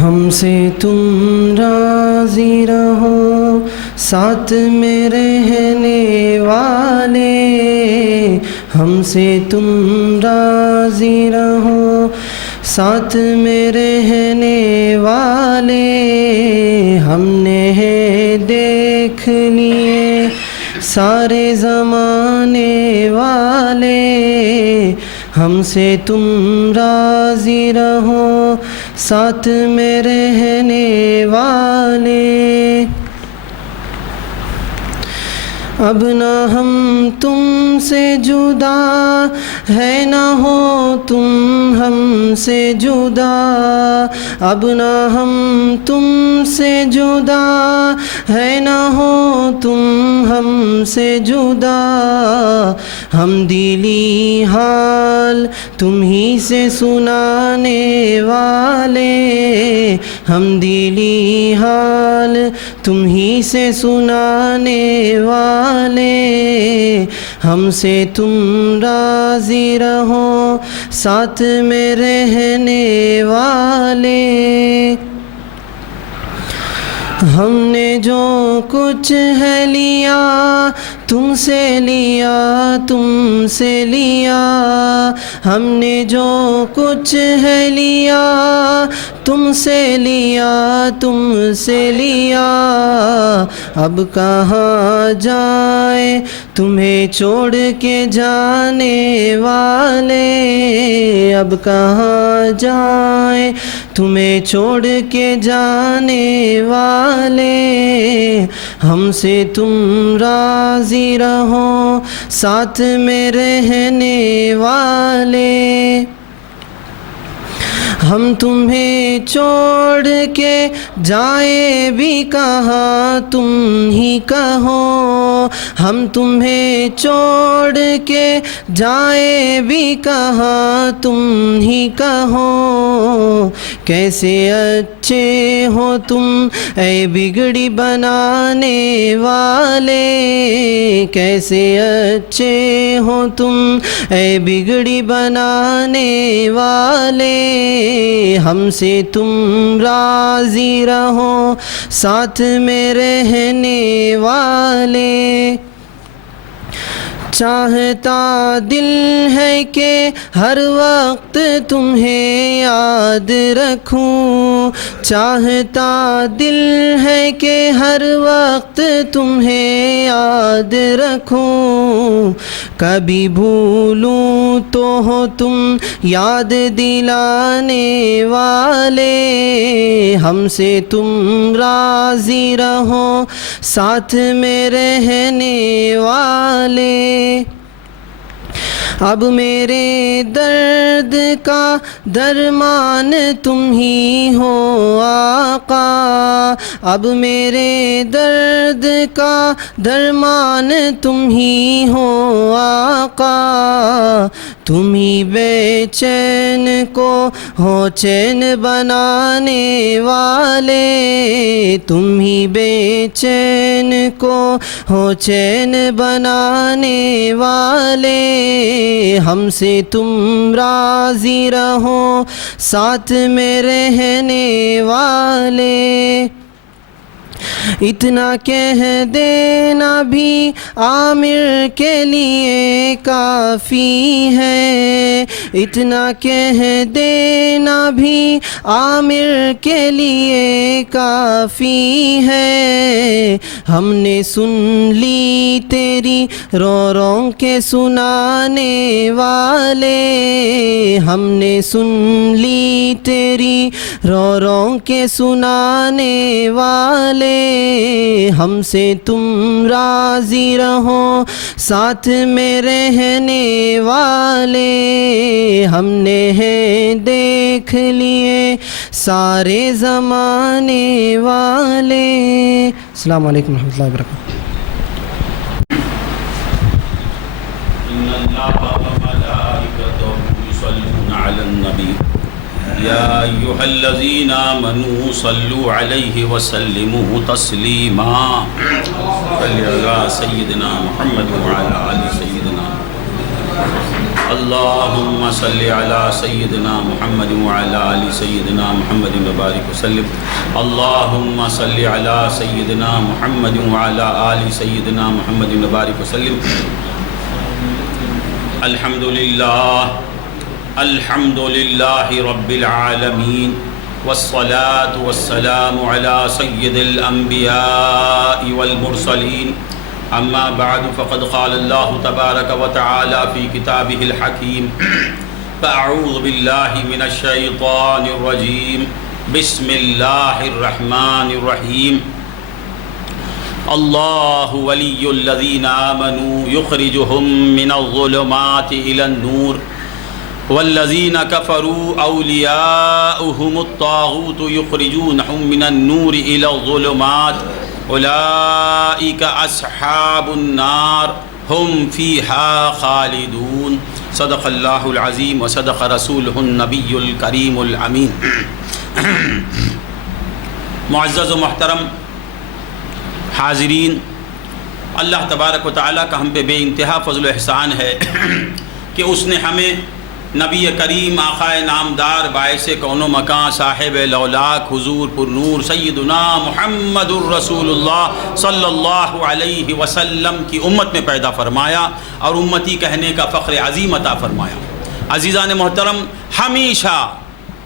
ہم سے تم راضی رہو ساتھ میں رہنے والے، ہم سے تم راضی رہو ساتھ میں رہنے والے، ہم نے دیکھ لیے سارے زمانے والے، ہم سے تم راضی رہو ساتھ میں رہنے والے۔ اب نہ ہم تم سے جدا ہے نہ ہو تم ہم سے جدا، اب نہ ہم تم سے جدا ہے نہ ہو تم ہم سے جدا، ہم دلی حال تم ہی سے سنانے والے، ہم دلی حال تم ہی سے سنانے والے، ہم سے تم راضی رہو ساتھ میں رہنے والے۔ ہم نے جو کچھ ہے لیا تم سے لیا تم سے لیا، ہم نے جو کچھ ہے لیا تم سے لیا تم سے لیا، اب کہاں جائیں تمہیں چھوڑ کے جانے والے، اب کہاں جائیں تمہیں چھوڑ کے جانے والے، ہم سے تم راضی رہو ساتھ میں رہنے والے۔ ہم تمہیں چھوڑ کے جائیں بھی کہاں تم ہی کہو، ہم تمہیں چھوڑ کے جائیں بھی کہاں تم ہی کہو، کیسے اچھے ہو تم اے بگڑی بنانے والے، کیسے اچھے ہو تم اے بگڑی بنانے والے، ہم سے تم راضی رہو ساتھ میں رہنے والے۔ چاہتا دل ہے کہ ہر وقت تمہیں یاد رکھوں، چاہتا دل ہے کہ ہر وقت تمہیں یاد رکھوں، کبھی بھولوں تو ہو تم یاد دلانے والے، ہم سے تم راضی رہو ساتھ میں رہنے والے۔ اب میرے درد کا درمان تم ہی ہو آقا، اب میرے درد کا درمان تم ہی ہو آقا، تم ہی بے چین کو ہو چین بنانے والے، تم ہی بے چین کو ہو چین بنانے والے، ہم سے تم راضی رہو ساتھ میں رہنے والے۔ اتنا کہہ دینا بھی عامر کے لیے کافی ہے، اتنا کہہ دینا بھی عامر کے لیے کافی ہے، ہم نے سن لی تیری رو رو کے سنانے والے، ہم نے سن لی تیری رو رو کے سنانے والے، ہم سے تم راضی رہو ساتھ میں رہنے والے، ہم نے دیکھ لیے سارے زمانے والے۔ السلام علیکم ورحمۃ اللہ وبرکاتہ۔ يا أيها الذين آمنوا صلوا عليه وسلموا تسليما، صل على سيدنا محمد وعلى آل سيدنا اللهم صل على سيدنا محمد وعلى آل سيدنا محمد وبارك وسلم اللهم صل على سيدنا محمد وعلى آل سيدنا محمد وبارك وسلم الحمد لله رب العالمين والصلاة والسلام على سيد الأنبياء والمرسلين أما بعد فقد قال الله تبارك وتعالى في كتابه الحكيم فأعوذ بالله من الشيطان الرجيم بسم الله الرحمن الرحيم الله ولي الذين آمنوا يخرجهم من الظلمات إلى النور والذين كفروا أولياؤهم الطاغوت يخرجونهم من النور إلى الظلمات أولئك أصحاب النار هم فيها خالدون صدق الله العظيم وصدق رسوله النبي الكريم الأمين معزز و محترم حاضرین، اللہ تبارک و تعالیٰ کا ہم پہ بے انتہا فضل و احسان ہے کہ اس نے ہمیں نبی کریم آقائے نامدار باعث کون و مکان صاحب لولاک حضور پر نور سیدنا محمد الرسول اللہ صلی اللہ علیہ وسلم کی امت میں پیدا فرمایا اور امتی کہنے کا فخر عظیم عطا فرمایا۔ عزیزان محترم، ہمیشہ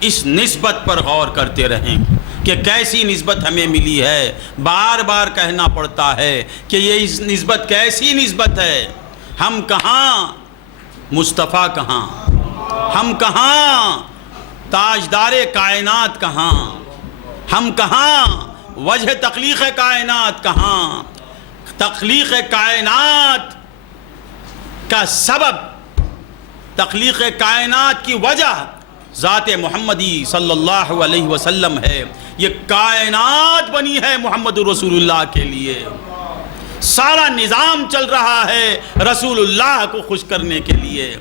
اس نسبت پر غور کرتے رہیں کہ کیسی نسبت ہمیں ملی ہے۔ بار بار کہنا پڑتا ہے کہ یہ اس نسبت کیسی نسبت ہے۔ ہم کہاں، مصطفیٰ کہاں؟ ہم کہاں، تاجدار کائنات کہاں؟ ہم کہاں، وجہ تخلیق کائنات کہاں؟ تخلیق کائنات کا سبب، تخلیق کائنات کی وجہ ذات محمدی صلی اللہ علیہ وسلم ہے۔ یہ کائنات بنی ہے محمد رسول اللہ کے لیے، سارا نظام چل رہا ہے رسول اللہ کو خوش کرنے کے لیے۔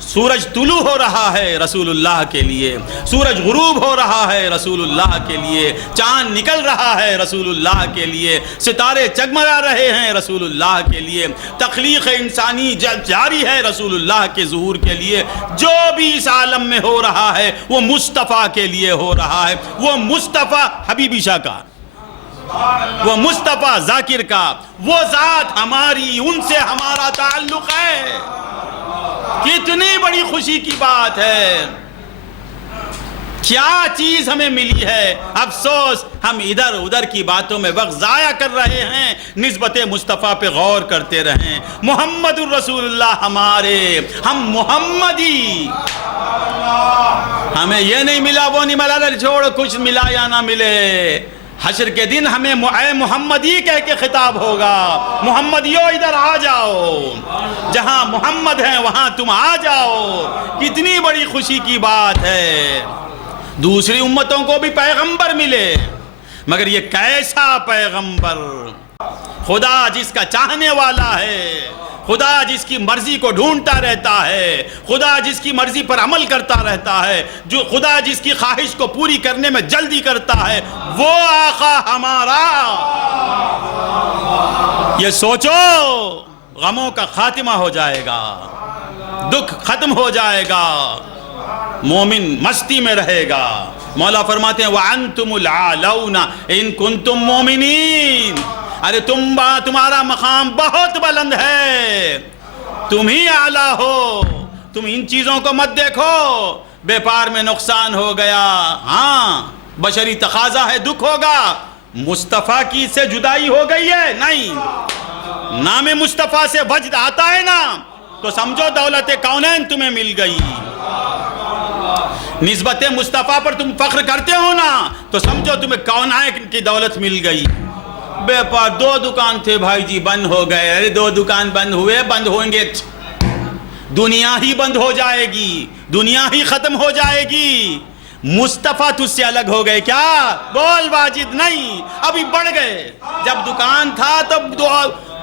سورج طلوع ہو رہا ہے رسول اللہ کے لیے، سورج غروب ہو رہا ہے رسول اللہ کے لیے، چاند نکل رہا ہے رسول اللہ کے لیے، ستارے جگمگا رہے ہیں رسول اللہ کے لیے، تخلیق انسانی جاری ہے رسول اللہ کے ظہور کے لیے۔ جو بھی اس عالم میں ہو رہا ہے وہ مصطفیٰ کے لیے ہو رہا ہے، وہ مصطفیٰ حبیبی شاہ کا، وہ مصطفیٰ ذاکر کا، وہ ذات ہماری، ان سے ہمارا تعلق ہے۔ کتنی بڑی خوشی کی بات ہے، کیا چیز ہمیں ملی ہے۔ افسوس ہم ادھر ادھر کی باتوں میں وقت ضائع کر رہے ہیں، نسبت مصطفیٰ پہ غور کرتے رہیں۔ محمد الرسول اللہ ہمارے، ہم محمدی، ہمیں یہ نہیں ملا وہ نہیں ملا، چھوڑ کچھ ملا یا نہ ملے، حشر کے دن ہمیں اے محمدی کہہ کے خطاب ہوگا۔ محمدیوں ادھر آ جاؤ، جہاں محمد ہیں وہاں تم آ جاؤ۔ کتنی بڑی خوشی کی بات ہے۔ دوسری امتوں کو بھی پیغمبر ملے، مگر یہ کیسا پیغمبر، خدا جس کا چاہنے والا ہے، خدا جس کی مرضی کو ڈھونڈتا رہتا ہے، خدا جس کی مرضی پر عمل کرتا رہتا ہے، جو خدا جس کی خواہش کو پوری کرنے میں جلدی کرتا ہے، وہ آقا ہمارا۔ یہ سوچو، غموں کا خاتمہ ہو جائے گا، دکھ ختم ہو جائے گا، مومن مستی میں رہے گا۔ مولا فرماتے ہیں وَأَنْتُمُ الْعَالَوْنَ إِن كُنْتُم مُؤْمِنِينَ۔ ارے تمہارا مقام بہت بلند ہے، تم ہی اعلیٰ ہو۔ تم ان چیزوں کو مت دیکھو، بیپار میں نقصان ہو گیا، ہاں بشری تقاضا ہے دکھ ہوگا، مصطفیٰ کی سے جدائی ہو گئی ہے، نہیں، نام مصطفیٰ سے وجد آتا ہے نا تو سمجھو دولت کونین تمہیں مل گئی۔ نسبت مصطفیٰ پر تم فخر کرتے ہو نا تو سمجھو تمہیں کونین کی دولت مل گئی۔ بیپار دو دکان تھے بھائی جی، بند ہو گئے، ارے دو دکان بند ہوئے، بند ہوئیں گے، دنیا ہی بند ہو جائے گی، دنیا ہی ختم ہو جائے گی۔ مصطفیٰ تجھ سے الگ ہو گئے کیا؟ بول واجد نہیں، ابھی بڑھ گئے۔ جب دکان تھا تب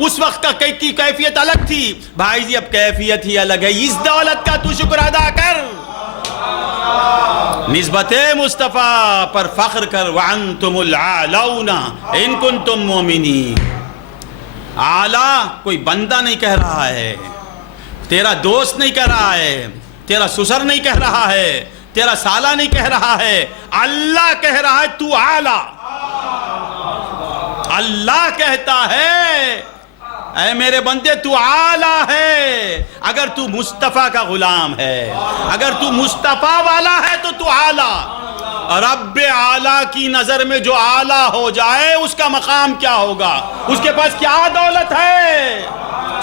اس وقت کا کی کیفیت الگ تھی، بھائی جی اب کیفیت ہی الگ ہے۔ اس دولت کا تو شکر ادا کر، نسبت مصطفیٰ پر فخر کر۔ وَأَنْتُمُ الْعَالَوْنَ إِن كُنْتُم مُؤْمِنِينَ۔ اعلیٰ کوئی بندہ نہیں کہہ رہا ہے، تیرا دوست نہیں کہہ رہا ہے، تیرا سسر نہیں کہہ رہا ہے، تیرا سالہ نہیں کہہ رہا ہے، اللہ کہہ رہا ہے تو اعلیٰ۔ اللہ کہتا ہے اے میرے بندے تو اعلیٰ ہے۔ اگر تو مصطفیٰ کا غلام ہے، اگر تو مصطفیٰ والا ہے تو تو اعلیٰ۔ رب اعلیٰ کی نظر میں جو اعلیٰ ہو جائے اس کا مقام کیا ہوگا، اس کے پاس کیا دولت ہے؟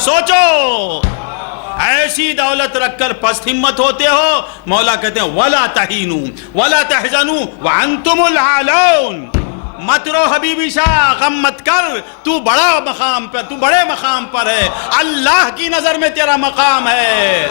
سوچو، ایسی دولت رکھ کر پست ہمت ہوتے ہو۔ مولا کہتے ہیں وَلَا تَحِنُوا وَلَا تَحْزَنُوا وَأَنْتُمُ الْأَعْلَوْنَ۔ مت رو حبیبی شاہ، غم مت کر، تو بڑا مقام پر، تو بڑے مقام پر ہے، اللہ کی نظر میں تیرا مقام ہے۔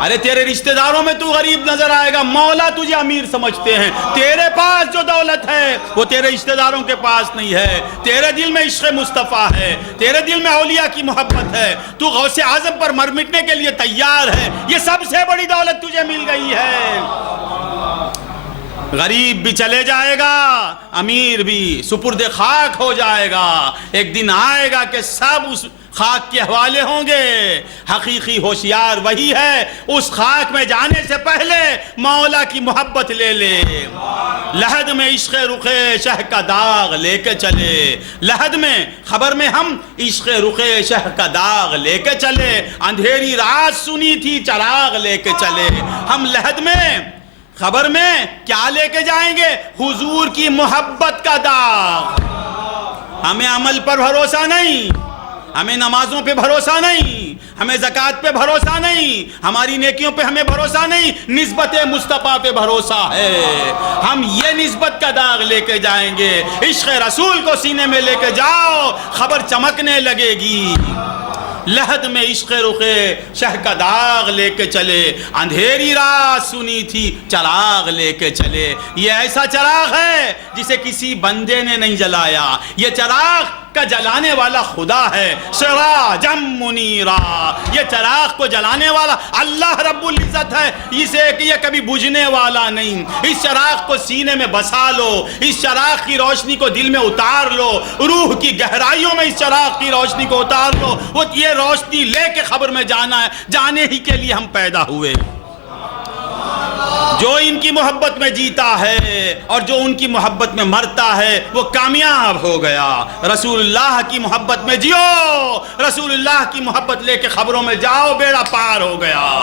ارے تیرے رشتہ داروں میں تو غریب نظر آئے گا، مولا تجھے امیر سمجھتے ہیں۔ تیرے پاس جو دولت ہے وہ تیرے رشتہ داروں کے پاس نہیں ہے۔ تیرے دل میں عشق مصطفیٰ ہے، تیرے دل میں اولیاء کی محبت ہے، تو غوث اعظم پر مر مٹنے کے لیے تیار ہے۔ یہ سب سے بڑی دولت تجھے مل گئی ہے۔ غریب بھی چلے جائے گا، امیر بھی سپرد خاک ہو جائے گا۔ ایک دن آئے گا کہ سب اس خاک کے حوالے ہوں گے۔ حقیقی ہوشیار وہی ہے اس خاک میں جانے سے پہلے مولا کی محبت لے لے۔ لحد میں عشق رخ شہ کا داغ لے کے چلے، لحد میں خبر میں ہم عشق رخ شہ کا داغ لے کے چلے، اندھیری رات سنی تھی چراغ لے کے چلے۔ ہم لحد میں خبر میں کیا لے کے جائیں گے؟ حضور کی محبت کا داغ۔ ہمیں عمل پر بھروسہ نہیں، ہمیں نمازوں پہ بھروسہ نہیں، ہمیں زکوٰۃ پہ بھروسہ نہیں، ہماری نیکیوں پہ ہمیں بھروسہ نہیں، نسبت مصطفیٰ پہ بھروسہ ہے۔ ہم یہ نسبت کا داغ لے کے جائیں گے۔ عشق رسول کو سینے میں لے کے جاؤ، خبر چمکنے لگے گی۔ لحد میں عشق رخ شہ کا داغ لے کے چلے، اندھیری رات سنی تھی چراغ لے کے چلے۔ یہ ایسا چراغ ہے جسے کسی بندے نے نہیں جلایا، یہ چراغ کا جلانے والا خدا ہے۔ سراجم منیرا، یہ چراغ کو جلانے والا اللہ رب العزت ہے، اسے یہ کبھی بجھنے والا نہیں۔ اس چراغ کو سینے میں بسا لو، اس چراغ کی روشنی کو دل میں اتار لو، روح کی گہرائیوں میں اس چراغ کی روشنی کو اتار لو۔ وہ یہ روشنی لے کے خبر میں جانا ہے، جانے ہی کے لیے ہم پیدا ہوئے۔ جو ان کی محبت میں جیتا ہے اور جو ان کی محبت میں مرتا ہے وہ کامیاب ہو گیا۔ رسول اللہ کی محبت میں جیو، رسول اللہ کی محبت لے کے خبروں میں جاؤ، بیڑا پار ہو گیا۔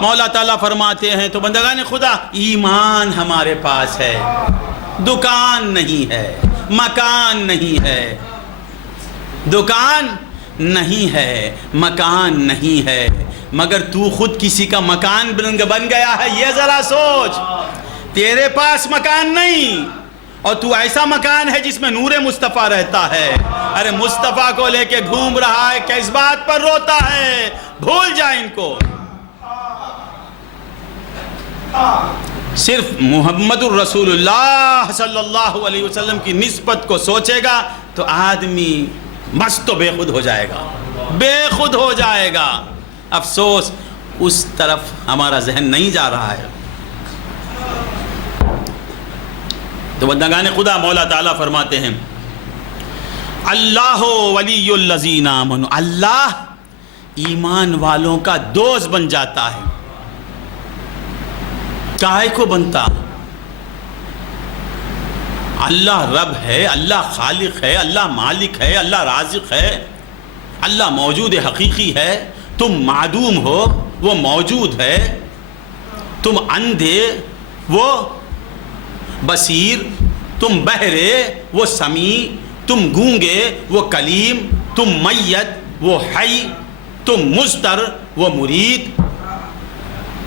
مولا تعالیٰ فرماتے ہیں تو بندگان خدا، ایمان ہمارے پاس ہے، دکان نہیں ہے، مکان نہیں ہے، دکان نہیں ہے، مکان نہیں ہے، مگر تو خود کسی کا مکان بن گیا ہے۔ یہ ذرا سوچ، تیرے پاس مکان نہیں اور تو ایسا مکان ہے جس میں نور مصطفیٰ رہتا ہے۔ ارے مصطفیٰ کو لے کے گھوم رہا ہے، کس بات پر روتا ہے؟ بھول جا ان کو۔ صرف محمد الرسول اللہ صلی اللہ علیہ وسلم کی نسبت کو سوچے گا تو آدمی مست و بے خود ہو جائے گا، بے خود ہو جائے گا۔ افسوس اس طرف ہمارا ذہن نہیں جا رہا ہے۔ تو بندگان خدا، مولا تعالیٰ فرماتے ہیں اللہ ولی الذین آمنوا، اللہ ایمان والوں کا دوست بن جاتا ہے۔ کائے کو بنتا؟ اللہ رب ہے، اللہ خالق ہے، اللہ مالک ہے، اللہ رازق ہے، اللہ موجود حقیقی ہے۔ تم معدوم ہو، وہ موجود ہے۔ تم اندھے، وہ بصیر۔ تم بہرے، وہ سمیع۔ تم گونگے، وہ کلیم۔ تم میت، وہ حی۔ تم مضطر، وہ مرید۔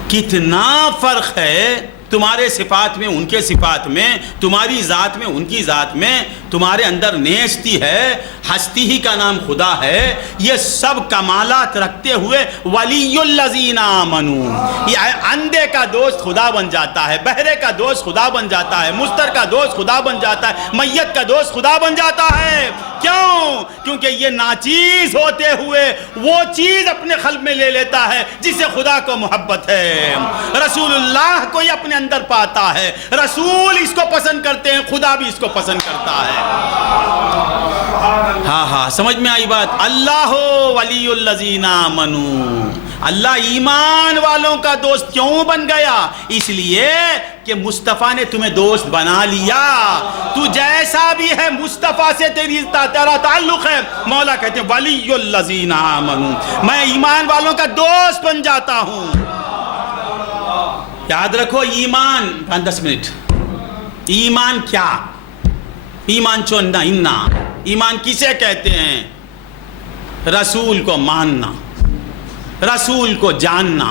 کتنا فرق ہے تمہارے صفات میں ان کے صفات میں، تمہاری ذات میں ان کی ذات میں۔ تمہارے اندر نیستی ہے، ہستی ہی کا نام خدا ہے۔ یہ سب کمالات رکھتے ہوئے ولی الذین آمنوا، یہ اندھے کا دوست خدا بن جاتا ہے، بہرے کا دوست خدا بن جاتا ہے، مضطر کا دوست خدا بن جاتا ہے، میت کا دوست خدا بن جاتا ہے۔ کیوں؟ کیونکہ یہ ناچیز ہوتے ہوئے وہ چیز اپنے قلب میں لے لیتا ہے جس سے خدا کو محبت ہے۔ رسول اللہ کو یہ اپنے اندر پاتا ہے، رسول اس کو پسند کرتے ہیں، خدا بھی اس کو پسند کرتا ہے۔ ہاں ہاں سمجھ میں آئی بات. اللہ ولی الذین آمنوا, اللہ ایمان والوں کا دوست کیوں بن گیا؟ اس لیے کہ مصطفیٰ نے تمہیں دوست بنا لیا. تو جیسا بھی ہے مصطفیٰ سے تیرا تعلق ہے. مولا کہتے ہیں ولی الذین آمنوا, میں ایمان والوں کا دوست بن جاتا ہوں. یاد رکھو ایمان, 10 منٹ. ایمان کیا؟ ایمان چوننا انا, ایمان کسے کہتے ہیں؟ رسول کو ماننا, رسول کو جاننا,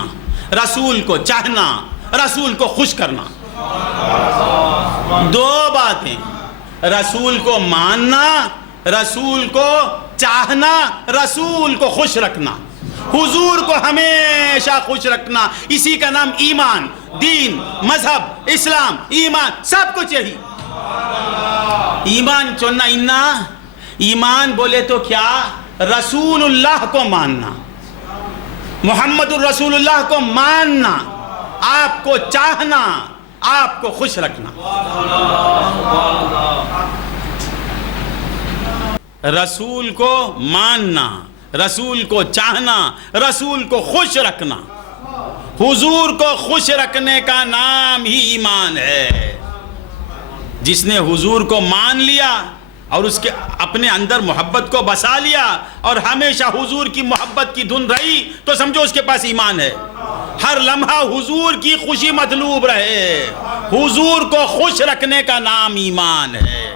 رسول کو چاہنا, رسول کو خوش کرنا. دو باتیں, رسول کو ماننا, رسول کو چاہنا, رسول کو خوش رکھنا, حضور کو ہمیشہ خوش رکھنا. اسی کا نام ایمان. دین, مذہب, اسلام, ایمان سب کچھ یہی. ایمان چننا انا, ایمان بولے تو کیا؟ رسول اللہ کو ماننا, محمد الرسول اللہ کو ماننا, آپ کو چاہنا, آپ کو خوش رکھنا. رسول کو ماننا, رسول کو چاہنا, رسول کو خوش رکھنا. حضور کو خوش رکھنے کا نام ہی ایمان ہے. جس نے حضور کو مان لیا اور اس کے اپنے اندر محبت کو بسا لیا اور ہمیشہ حضور کی محبت کی دھن رہی, تو سمجھو اس کے پاس ایمان ہے. ہر لمحہ حضور کی خوشی مطلوب رہے. حضور کو خوش رکھنے کا نام ایمان ہے.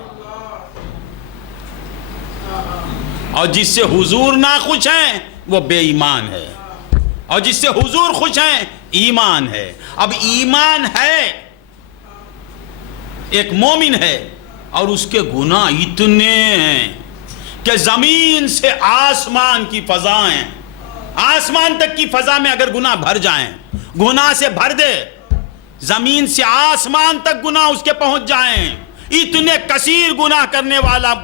اور جس سے حضور نہ خوش ہیں وہ بے ایمان ہے, اور جس سے حضور خوش ہیں ایمان ہے. اب ایمان ہے, ایک مومن ہے اور اس کے گناہ اتنے ہیں کہ زمین سے آسمان کی فضائیں, آسمان تک کی فضا میں اگر گناہ بھر جائیں, گناہ سے بھر دے, زمین سے آسمان تک گناہ اس کے پہنچ جائیں, اتنے کثیر گناہ کرنے والا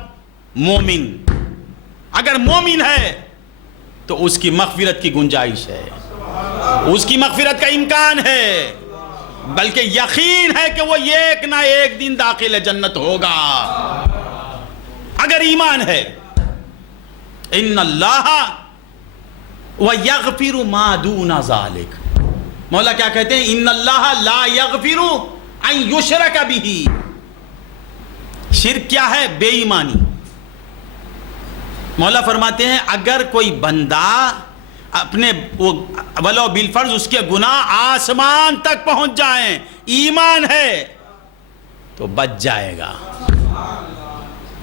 مومن اگر مومن ہے تو اس کی مغفرت کی گنجائش ہے, اس کی مغفرت کا امکان ہے, بلکہ یقین ہے کہ وہ ایک نہ ایک دن داخل جنت ہوگا اگر ایمان ہے. ان اللہ وَيَغْفِرُ مَا دُونَ ذَلِكَ, مولا کیا کہتے ہیں؟ ان اللہ لا یغفر ان یشرک بہ. شرک کیا ہے؟ بے ایمانی. مولا فرماتے ہیں اگر کوئی بندہ اپنے ولو بالفرض اس کے گناہ آسمان تک پہنچ جائیں, ایمان ہے تو بچ جائے گا.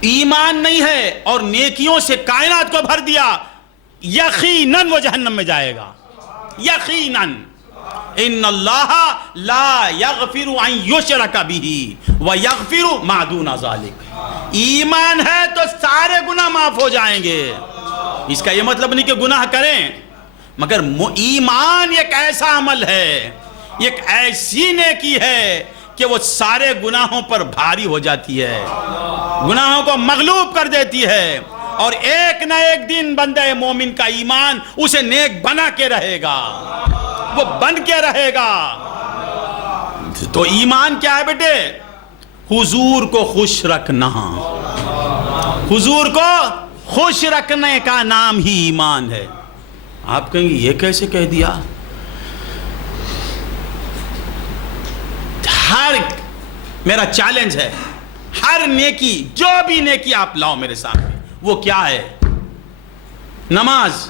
ایمان نہیں ہے اور نیکیوں سے کائنات کو بھر دیا, یقیناً وہ جہنم میں جائے گا, یقیناً. ان اللہ لا یغفر ان یشرک بہ ویغفر ما دون ذلک. ایمان ہے تو سارے گناہ معاف ہو جائیں گے. اس کا یہ مطلب نہیں کہ گناہ کریں, مگر ایمان ایک ایسا عمل ہے, ایک ایسی نیکی ہے کہ وہ سارے گناہوں پر بھاری ہو جاتی ہے, گناہوں کو مغلوب کر دیتی ہے, اور ایک نہ ایک دن بندہ مومن کا ایمان اسے نیک بنا کے رہے گا, وہ بن کے رہے گا. تو ایمان کیا ہے بیٹے؟ حضور کو خوش رکھنا, حضور کو خوش رکھنے کا نام ہی ایمان ہے. آپ کہیں گے یہ کیسے کہہ دیا؟ میرا چیلنج ہے, ہر نیکی, جو بھی نیکی آپ لاؤ میرے سامنے, وہ کیا ہے؟ نماز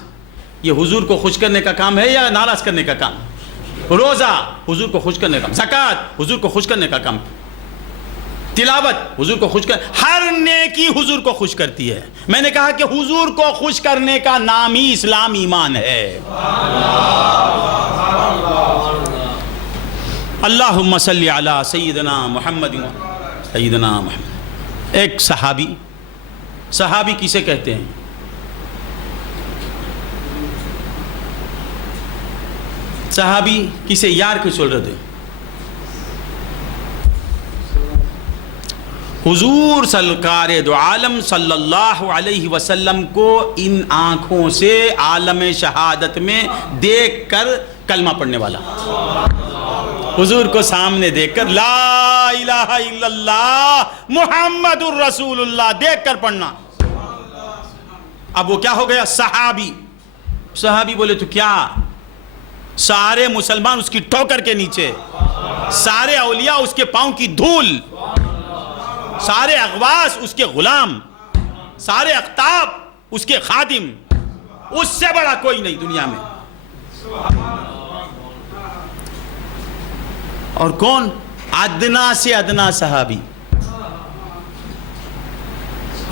یہ حضور کو خوش کرنے کا کام ہے یا ناراض کرنے کا کام؟ روزہ حضور کو خوش کرنے کا کام, زکوٰۃ حضور کو خوش کرنے کا کام, تلاوت حضور کو خوش کر, ہر نیکی حضور کو خوش کرتی ہے. میں نے کہا کہ حضور کو خوش کرنے کا نام ہی اسلام ایمان ہے. اللہم صلی علی سیدنا محمد سیدنا محمد. ایک صحابی کسے کہتے ہیں؟ صحابی کسے یار کو چل رہے تھے؟ حضور سرکار دو عالم صلی اللہ علیہ وسلم کو ان آنکھوں سے عالم شہادت میں دیکھ کر کلمہ پڑھنے والا, حضور کو سامنے دیکھ کر لا الہ الا اللہ محمد الرسول اللہ دیکھ کر پڑھنا, اب وہ کیا ہو گیا؟ صحابی. صحابی بولے تو کیا؟ سارے مسلمان اس کی ٹھوکر کے نیچے، سارے اولیاء اس کے پاؤں کی دھول، سارے اغواس اس کے غلام، سارے اقطاب اس کے خادم. اس سے بڑا کوئی نہیں دنیا میں. اور کون؟ ادنا سے ادنا صحابی.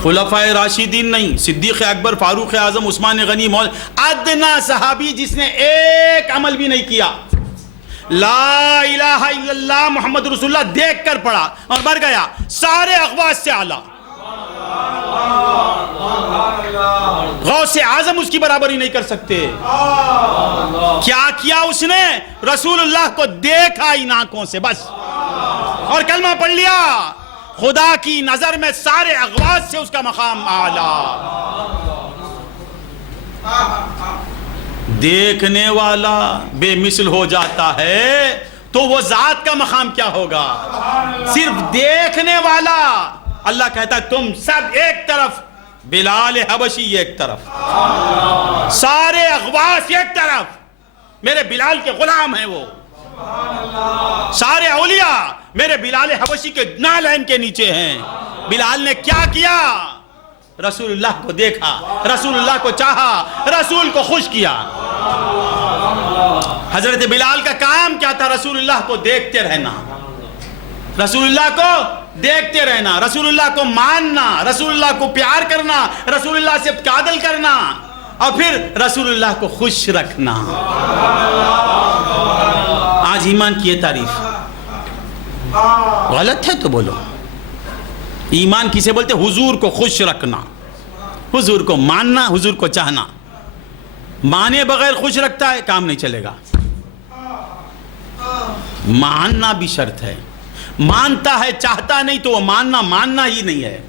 خلفائے راشدین نہیں، صدیق اکبر، فاروق اعظم، عثمان غنی، ادنا صحابی جس نے ایک عمل بھی نہیں کیا. لا الہ الا اللہ محمد رسول اللہ دیکھ کر پڑھا اور مر گیا، سارے اغواس سے اعلیٰ. غوث اعظم اس کی برابری نہیں کر سکتے. کیا کیا اس نے؟ رسول اللہ کو دیکھا ان آنکھوں سے بس، اور کلمہ پڑھ لیا. خدا کی نظر میں سارے اغواس سے اس کا مقام اعلیٰ. دیکھنے والا بے مثل ہو جاتا ہے تو وہ ذات کا مقام کیا ہوگا؟ صرف دیکھنے والا. اللہ کہتا ہے تم سب ایک طرف، بلال حبشی ایک طرف، سارے اغواس ایک طرف، میرے بلال کے غلام ہیں وہ. سارے اولیاء میرے بلال حبشی کے نالین کے نیچے ہیں. بلال نے کیا کیا؟ رسول اللہ کو دیکھا، رسول اللہ کو چاہا، رسول کو خوش کیا. حضرت بلال کا کام کیا تھا؟ رسول اللہ کو دیکھتے رہنا، رسول اللہ کو دیکھتے رہنا، رسول اللہ کو ماننا، رسول اللہ کو پیار کرنا، رسول اللہ سے تعادل کرنا، اور پھر رسول اللہ کو خوش رکھنا. آج ایمان کی یہ تعریف غلط ہے تو بولو. ایمان کسے بولتے؟ حضور کو خوش رکھنا، حضور کو ماننا، حضور کو چاہنا. مانے بغیر خوش رکھتا ہے کام نہیں چلے گا. ماننا بھی شرط ہے. مانتا ہے چاہتا نہیں تو وہ ماننا ہی نہیں ہے.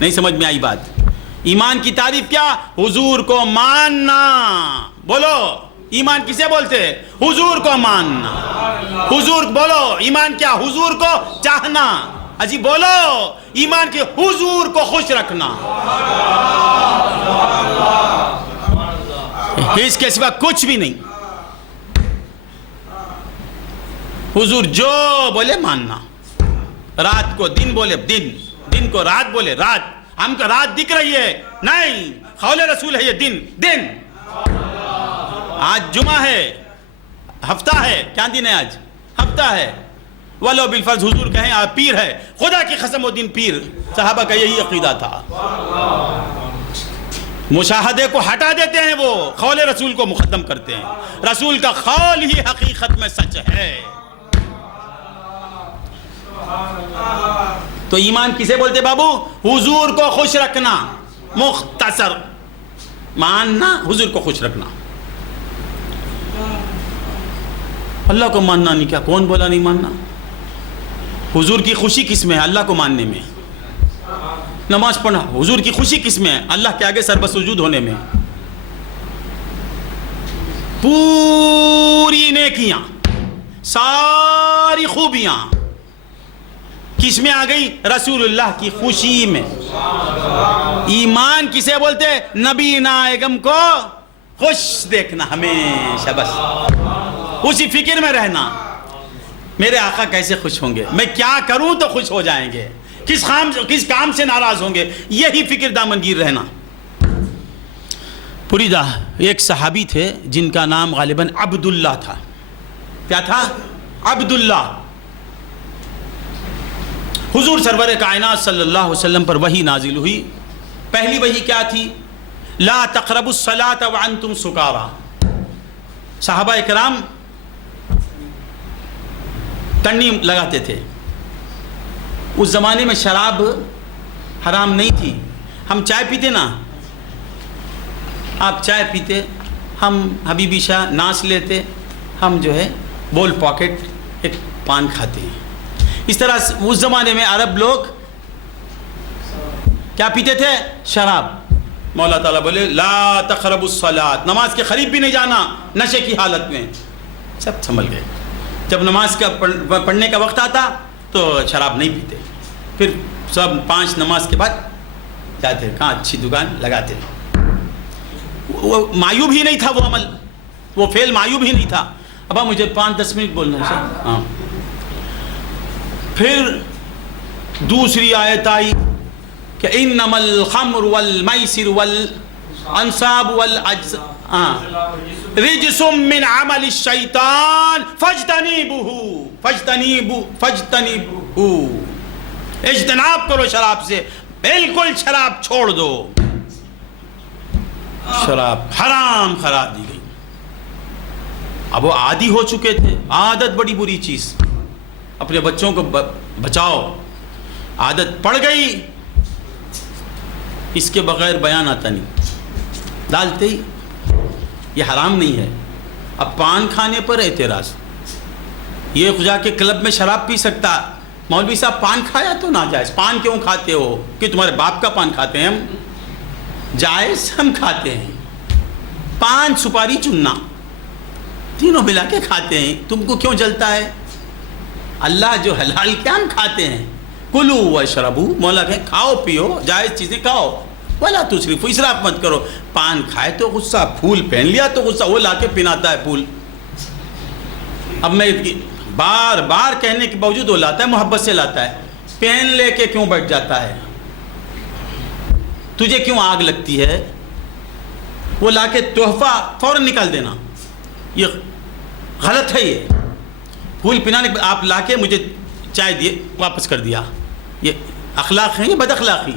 نہیں سمجھ میں آئی بات؟ ایمان کی تعریف کیا؟ حضور کو ماننا. بولو ایمان کسے بولتے؟ حضور کو ماننا. حضور بولو ایمان کیا؟ حضور کو چاہنا. اجی بولو ایمان کی حضور کو خوش رکھنا. اس کے سوا کچھ بھی نہیں. حضور جو بولے ماننا. رات کو دن بولے دن، دن کو رات بولے رات. ہم کو رات دکھ رہی ہے نہیں، قول رسول ہے یہ دن. آج جمعہ ہے، ہفتہ ہے. کیا دن ہے آج؟ ہفتہ ہے. ولو بالفرض حضور کہیں آپ پیر ہے، خدا کی قسم وہ دن پیر. صحابہ کا یہی عقیدہ تھا. مشاہدے کو ہٹا دیتے ہیں، وہ قول رسول کو مقدم کرتے ہیں. رسول کا قول ہی حقیقت میں سچ ہے. تو ایمان کسے بولتے بابو؟ حضور کو خوش رکھنا. مختصر ماننا، حضور کو خوش رکھنا. اللہ کو ماننا نہیں. کیا کون بولا نہیں ماننا؟ حضور کی خوشی کس میں ہے؟ اللہ کو ماننے میں. نماز پڑھنا، حضور کی خوشی کس میں ہے؟ اللہ کے آگے سر بسجود ہونے میں. پوری نیکیاں، ساری خوبیاں کس میں آ گئی؟ رسول اللہ کی خوشی میں. ایمان کسے بولتے؟ نبی نائگم کو خوش دیکھنا ہمیشہ، بس اسی فکر میں رہنا. میرے آقا کیسے خوش ہوں گے، میں کیا کروں تو خوش ہو جائیں گے، کس کام سے ناراض ہوں گے، یہی فکر دامنگیر رہنا. پریدہ ایک صحابی تھے جن کا نام غالباً عبداللہ تھا. کیا تھا؟ عبداللہ. حضور سرور کائنات صلی اللہ علیہ وسلم پر وحی نازل ہوئی. پہلی وحی کیا تھی؟ لا تقربوا الصلاۃ وانتم سکارا. صحابہ اکرام ٹنی لگاتے تھے. اس زمانے میں شراب حرام نہیں تھی. ہم چائے پیتے نا، آپ چائے پیتے، ہم حبیبی شاہ ناس لیتے، ہم جو ہے بول پاکٹ ایک پان کھاتے ہیں. اس طرح اس زمانے میں عرب لوگ کیا پیتے تھے؟ شراب. مولا تعالیٰ بولے لا تقربوا الصلاۃ، نماز کے قریب بھی نہیں جانا نشے کی حالت میں. سب سنبھل گئے. جب نماز کا پڑھنے کا وقت آتا تو شراب نہیں پیتے. پھر سب 5 نماز کے بعد جاتے کہاں اچھی دکان لگاتے. وہ معیوب ہی نہیں تھا وہ عمل, وہ فعل معیوب ہی نہیں تھا. ابا مجھے 5-10 منٹ بولنا ہے سر. ہاں. پھر دوسری آیت آئی کہ انما الخمر والمیسر والانصاب رجس من عمل الشیطان فاجتنبوہ اجتناب کرو شراب سے, بالکل شراب چھوڑ دو. شراب حرام قرار دی گئی. اب وہ عادی ہو چکے تھے. عادت بڑی بری چیز, اپنے بچوں کو بچاؤ. عادت پڑ گئی, اس کے بغیر بیان آتا نہیں, ڈالتے ہی یہ حرام نہیں ہے. اب پان کھانے پر اعتراض, یہ جا کے کلب میں شراب پی سکتا, مولوی صاحب پان کھایا تو ناجائز. پان کیوں کھاتے ہو؟ کہ تمہارے باپ کا پان کھاتے ہیں ہم, جائز ہم کھاتے ہیں. پان سپاری چننا تینوں ملا کے کھاتے ہیں, تم کو کیوں جلتا ہے؟ اللہ جو حلال کیا ہم کھاتے ہیں. کلو واشربو, مولا کہیں کھاؤ پیو, جائز چیزیں کھاؤ, ولا تسرفوا, اسراف مت کرو. پان کھائے تو غصہ, پھول پہن لیا تو غصہ, وہ لا کے پہناتا ہے پھول. اب میں بار بار کہنے کے باوجود وہ لاتا ہے, محبت سے لاتا ہے. پین لے کے کیوں بیٹھ جاتا ہے؟ تجھے کیوں آگ لگتی ہے؟ وہ لا کے تحفہ فوراً نکال دینا, یہ غلط ہے. یہ پھول پنانے آپ لا کے مجھے چائے دیے واپس کر دیا, یہ اخلاق ہے, یہ بد اخلاقی.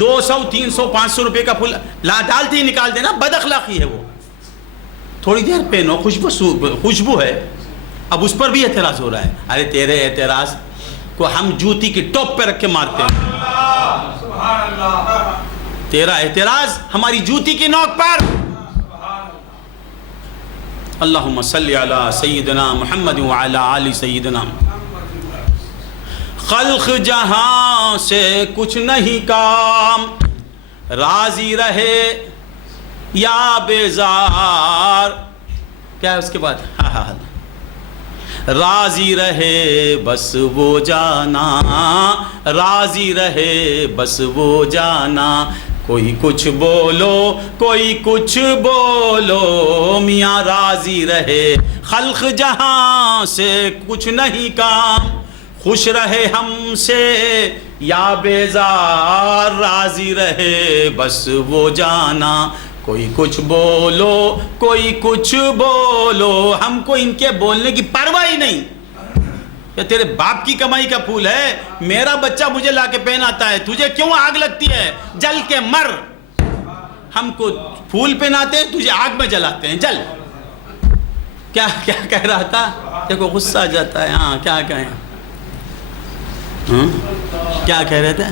200 300 500 روپے کا پھول لا ڈالتے ہی نکال دینا, بد اخلاقی ہے وہ. تھوڑی دیر پہنو, خوشبو ہے. اب اس پر بھی اعتراض ہو رہا ہے. ارے تیرے اعتراض کو ہم جوتی کی ٹوپ پہ رکھ کے مارتے ہیں. تیرا اعتراض ہماری جوتی کی نوک پر. اللہم صلی علی سیدنا محمد وعلی آل سیدنا. خلق جہاں سے کچھ نہیں کام, راضی رہے یا بیزار. کیا ہے اس کے بعد؟ راضی رہے بس وہ جانا, راضی رہے بس وہ جانا. کوئی کچھ بولو کوئی کچھ بولو, میاں راضی رہے. خلق جہاں سے کچھ نہیں کام, خوش رہے ہم سے یا بیزار. راضی رہے بس وہ جانا. کوئی کچھ بولو کوئی کچھ بولو, ہم کو ان کے بولنے کی پرواہ ہی نہیں. کہ تیرے باپ کی کمائی کا پھول ہے, میرا بچہ مجھے لا کے پہناتا ہے, تجھے کیوں آگ لگتی ہے؟ جل کے مر. ہم کو پھول پہناتے ہیں, تجھے آگ میں جلاتے ہیں, جل. کیا کہہ رہا تھا؟ دیکھو غصہ آ جاتا ہے. ہاں کیا کہیں, کیا کہہ رہے تھے؟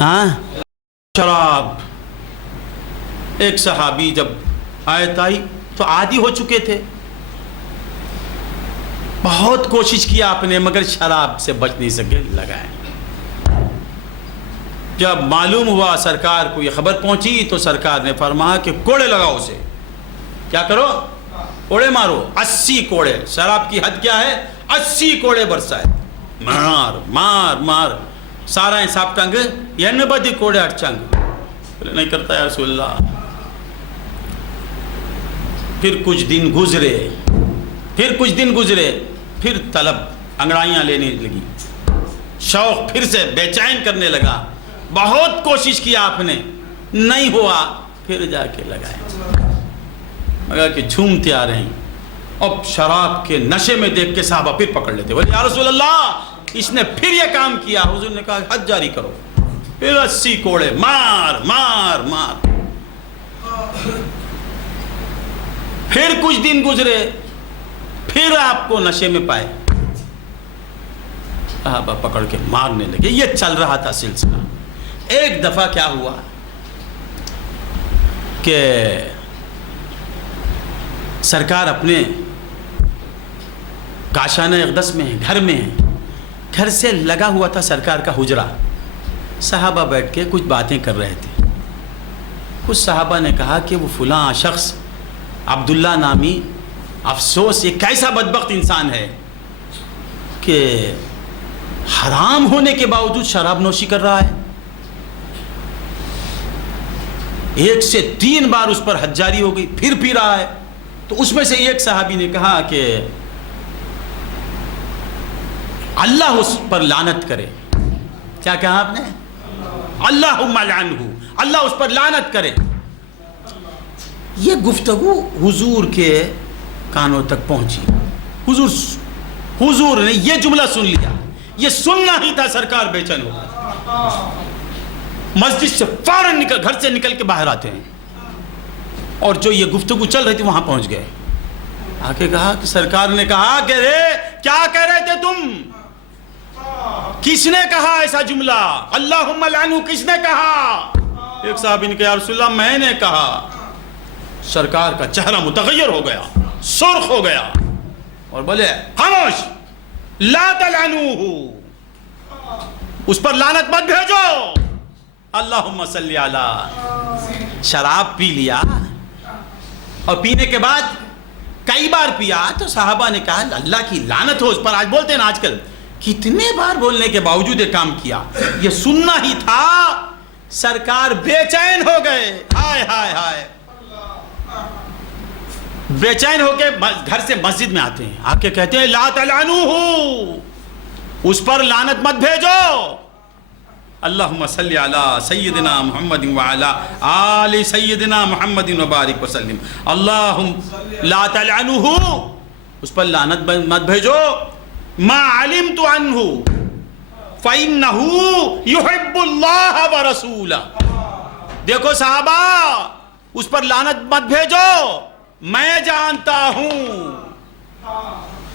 ہاں شراب. ایک صحابی جب آیت آئی تو عادی ہو چکے تھے, بہت کوشش کیا آپ نے مگر شراب سے بچ نہیں سکے, لگائے. جب معلوم ہوا سرکار کو یہ خبر پہنچی تو سرکار نے فرمایا کہ کوڑے لگاؤ اسے. کیا کرو؟ کوڑے مارو, 80 کوڑے. شراب کی حد کیا ہے؟ 80 کوڑے برسائے, مار مار مار. سارا حساب ٹنگ 80 کوڑے اٹھ چنگ. نہیں کرتا یا رسول اللہ. پھر کچھ دن گزرے, پھر طلب انگڑائیاں لینے لگی, شوق پھر سے بے چین کرنے لگا. بہت کوشش کیا آپ نے, نہیں ہوا, پھر جا کے لگائے, مگر کہ جھومتے آ رہے ہیں. اب شراب کے نشے میں دیکھ کے صحابہ پھر پکڑ لیتے, بولے یا رسول اللہ اس نے پھر یہ کام کیا. حضور نے کہا حد جاری کرو. پھر 80 کوڑے مار مار مار. پھر کچھ دن گزرے, پھر آپ کو نشے میں پائے, صحابہ پکڑ کے مارنے لگے. یہ چل رہا تھا سلسلہ. ایک دفعہ کیا ہوا کہ سرکار اپنے کاشانہ اقدس میں ہیں, گھر میں ہیں. گھر سے لگا ہوا تھا سرکار کا حجرہ. صحابہ بیٹھ کے کچھ باتیں کر رہے تھے. کچھ صحابہ نے کہا کہ وہ فلاں شخص عبداللہ نامی, افسوس یہ کیسا بدبخت انسان ہے کہ حرام ہونے کے باوجود شراب نوشی کر رہا ہے. 1 سے 3 بار اس پر حد جاری ہو گئی، پھر پی رہا ہے. تو اس میں سے ایک صحابی نے کہا کہ اللہ اس پر لعنت کرے. کیا کہا آپ نے؟ اللہم لعنہ، اللہ اس پر لعنت کرے. یہ گفتگو حضور کے کانوں تک پہنچی. حضور نے یہ جملہ سن لیا. یہ سننا ہی تھا، سرکار بے چین ہو گئے. مسجد سے فوراً گھر سے نکل کے باہر آتے ہیں، اور جو یہ گفتگو چل رہی تھی وہاں پہنچ گئے. آ کے کہا کہ سرکار نے کہا کہ کیا کہہ رہے تھے تم؟ کس نے کہا ایسا جملہ؟ اللہم لعنہ کس نے کہا؟ ایک صحابی نے کہا یا رسول اللہ میں نے کہا. سرکار کا چہرہ متغیر ہو گیا، سرخ ہو گیا، اور بولے خاموش، لا تلعنوہ، اس پر لعنت مت بھیجو. اللہم صلی علی. شراب پی لیا، اور پینے کے بعد کئی بار پیا تو صحابہ نے کہا اللہ کی لعنت ہو اس پر. آج بولتے ہیں نا، آج کل کتنے بار بولنے کے باوجود یہ کام کیا. یہ سننا ہی تھا. سرکار بے چین ہو گئے. ہائے ہائے ہائے. بے چین ہو کے گھر سے مسجد میں آتے ہیں، آ کے کہتے ہیں لا تلعنوہ، اس پر لعنت مت بھیجو. اللہم صلی علی سیدنا محمد وعلی آل سیدنا محمد وبارک وسلم. اللہم لا تلعنوہ، اس پر لعنت مت بھیجو. ما علمت عنہ فإنہ یحب اللہ ورسولہ. دیکھو صحابہ، اس پر لعنت مت بھیجو. میں جانتا ہوں،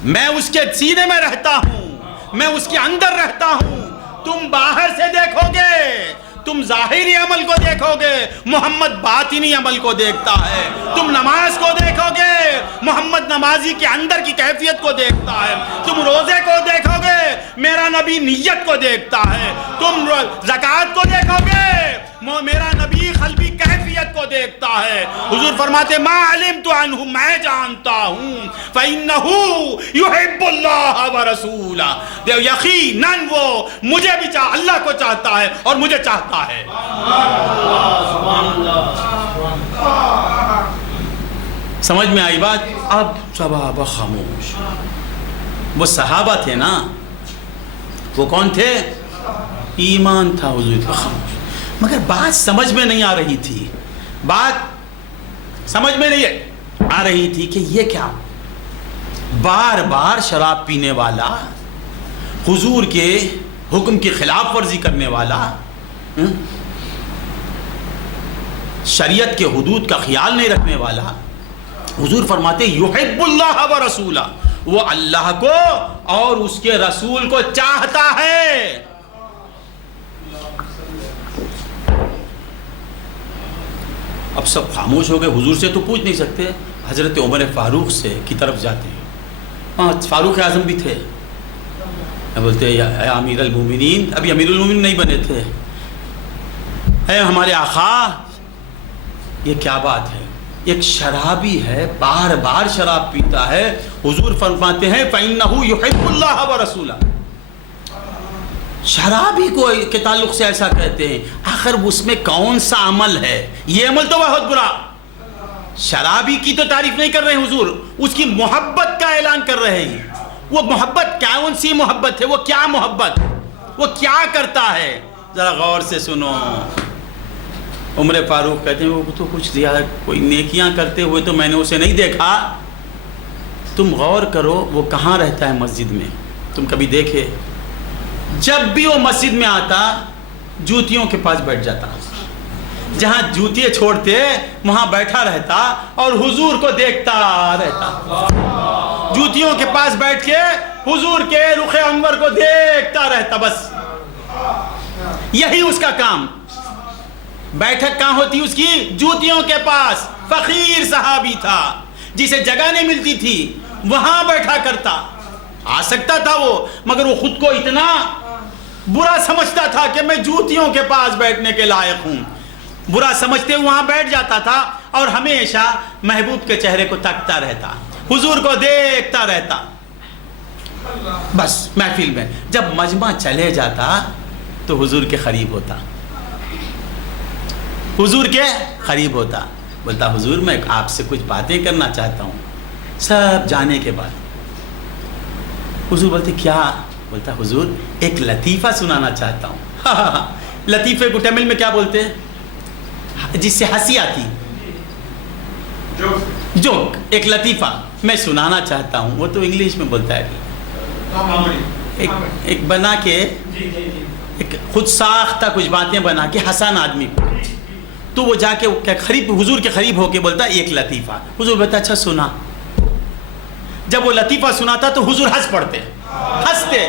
میں اس کے سینے میں رہتا ہوں، میں اس کے اندر رہتا ہوں. تم باہر سے دیکھو گے، تم ظاہری عمل کو دیکھو گے، محمد باطنی عمل کو دیکھتا ہے. تم نماز کو دیکھو گے، محمد نمازی کے اندر کی کیفیت کو دیکھتا ہے. تم روزے کو دیکھو گے، میرا نبی نیت کو دیکھتا ہے. تم زکوٰۃ کو دیکھو گے، میرا نبی قلبی کیفیت کو دیکھتا ہے. حضور فرماتے ما علمت عنہ، میں جانتا ہوں، فإنہ یحب اللہ ورسولہ. یقیناً وہ مجھے بھی اللہ کو چاہتا ہے اور مجھے چاہتا ہے. سمجھ میں آئی بات؟ اب صحابہ خاموش. وہ صحابہ تھے نا، وہ کون تھے؟ ایمان تھا حضور کا. خاموش. مگر بات سمجھ میں نہیں آ رہی تھی. بات سمجھ میں نہیں آ رہی تھی کہ یہ کیا بار بار شراب پینے والا، حضور کے حکم کی خلاف ورزی کرنے والا، شریعت کے حدود کا خیال نہیں رکھنے والا. حضور فرماتے یحب اللہ ورسولہ، وہ اللہ کو اور اس کے رسول کو چاہتا ہے. اب سب خاموش ہو گئے. حضور سے تو پوچھ نہیں سکتے. حضرت عمر فاروق سے کی طرف جاتے ہیں. ہاں فاروق اعظم بھی تھے. بولتے ہیں اے امیر المومنین، ابھی امیر المومنین نہیں بنے تھے. اے ہمارے آقا، یہ کیا بات ہے؟ ایک شرابی ہے، بار بار شراب پیتا ہے. حضور فرماتے ہیں فإنہ یحب اللہ ورسولہ. شرابی کو کے تعلق سے ایسا کہتے ہیں، آخر اس میں کون سا عمل ہے؟ یہ عمل تو بہت برا. شرابی کی تو تعریف نہیں کر رہے ہیں حضور، اس کی محبت کا اعلان کر رہے ہیں. وہ محبت کون سی محبت ہے؟ وہ کیا محبت؟ وہ کیا کرتا ہے؟ ذرا غور سے سنو. عمر فاروق کہتے ہیں وہ تو کچھ زیادہ کوئی نیکیاں کرتے ہوئے تو میں نے اسے نہیں دیکھا. تم غور کرو وہ کہاں رہتا ہے مسجد میں. تم کبھی دیکھے؟ جب بھی وہ مسجد میں آتا جوتیوں کے پاس بیٹھ جاتا. جہاں جوتیاں چھوڑتے وہاں بیٹھا رہتا اور حضور کو دیکھتا رہتا. جوتیوں کے پاس بیٹھ کے حضور کے رخ انور کو دیکھتا رہتا. بس یہی اس کا کام. بیٹھک کہاں ہوتی اس کی؟ جوتیوں کے پاس. فقیر صحابی تھا، جسے جگہ نہیں ملتی تھی وہاں بیٹھا کرتا. آ سکتا تھا وہ، مگر وہ خود کو اتنا برا سمجھتا تھا کہ میں جوتیوں کے پاس بیٹھنے کے لائق ہوں. برا سمجھتے وہاں بیٹھ جاتا تھا اور ہمیشہ محبوب کے چہرے کو تکتا رہتا، حضور کو دیکھتا رہتا. بس محفل میں جب مجمع چلے جاتا تو حضور کے قریب ہوتا. حضور کے قریب ہوتا. بولتا حضور میں آپ سے کچھ باتیں کرنا چاہتا ہوں. سب جانے کے بعد حضور بولتے کیا؟ بولتا حضور ایک لطیفہ سنانا چاہتا ہوں. لطیفے کو تمل میں کیا بولتے ہیں؟ جس سے ہنسی آتی، جوک. ایک لطیفہ میں سنانا چاہتا ہوں. وہ تو انگلش میں بولتا ہے. ایک بنا کے ایک خود ساختہ کچھ باتیں بنا کے ہنسانا آدمی کو. تو وہ جا کے حضور کے قریب ہو کے بولتا ایک لطیفہ. حضور بولتا اچھا سنا. جب وہ لطیفہ سناتا تو حضور ہنس پڑتے، ہنستے.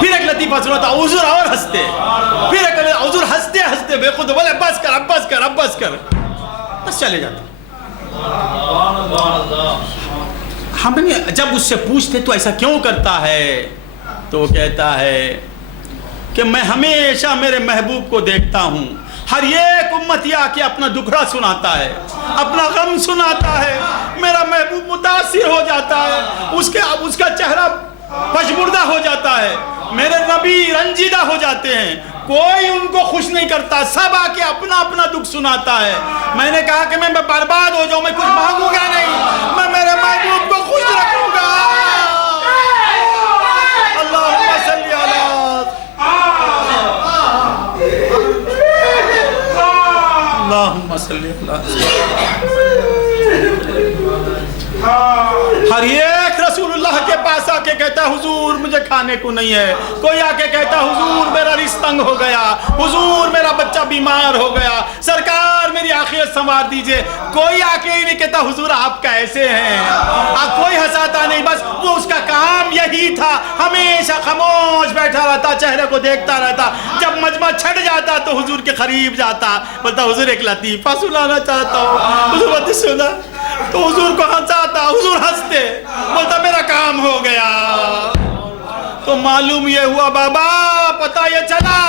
پھر ایک لطیفہ سناتا حضور اور ہنستے. پھر ایک حضور ہنستے ہنستے بے خود بولے بس کر اب بس کر اب بس کر، بس چلے جاتا. ہم جب اس سے پوچھتے تو ایسا کیوں کرتا ہے تو وہ کہتا ہے کہ میں ہمیشہ میرے محبوب کو دیکھتا ہوں. ہر ایک امتی آ کے اپنا دکھڑا سناتا ہے، اپنا غم سناتا ہے. میرا محبوب متاثر ہو جاتا ہے، اس کا چہرہ پشمردہ ہو جاتا ہے. میرے نبی رنجیدہ ہو جاتے ہیں. کوئی ان کو خوش نہیں کرتا، سب آ کے اپنا اپنا دکھ سناتا ہے. میں نے کہا کہ میں برباد ہو جاؤں، میں کچھ مانگوں گا نہیں، میں میرے محبوب کو خوش رکھوں گا. اللہم صلی علی اللہم صلی علی. ہر ایک رسول اللہ کے پاس آ کے کہتا حضور مجھے کھانے کو نہیں ہے. کوئی آ کے کہتا حضور میرا رزق تنگ ہو گیا، حضور میرا بچہ بیمار ہو گیا، سرکار میری آخرت سنوار دیجئے. کوئی آ کے ہی نہیں کہتا حضور آپ کیسے ہیں. کوئی ہنساتا نہیں، بس وہ اس کا کام یہی تھا. ہمیشہ خاموش بیٹھا رہتا، چہرے کو دیکھتا رہتا. جب مجمع چھٹ جاتا تو حضور کے قریب جاتا، بولتا حضور ایک لطیفہ سنانا چاہتا ہوں. حضور بولتے سنا. تو حضور کو ہنساتا، حضور ہنستے، بولتا میرا کام ہو گیا. تو معلوم یہ ہوا بابا، پتہ یہ چلا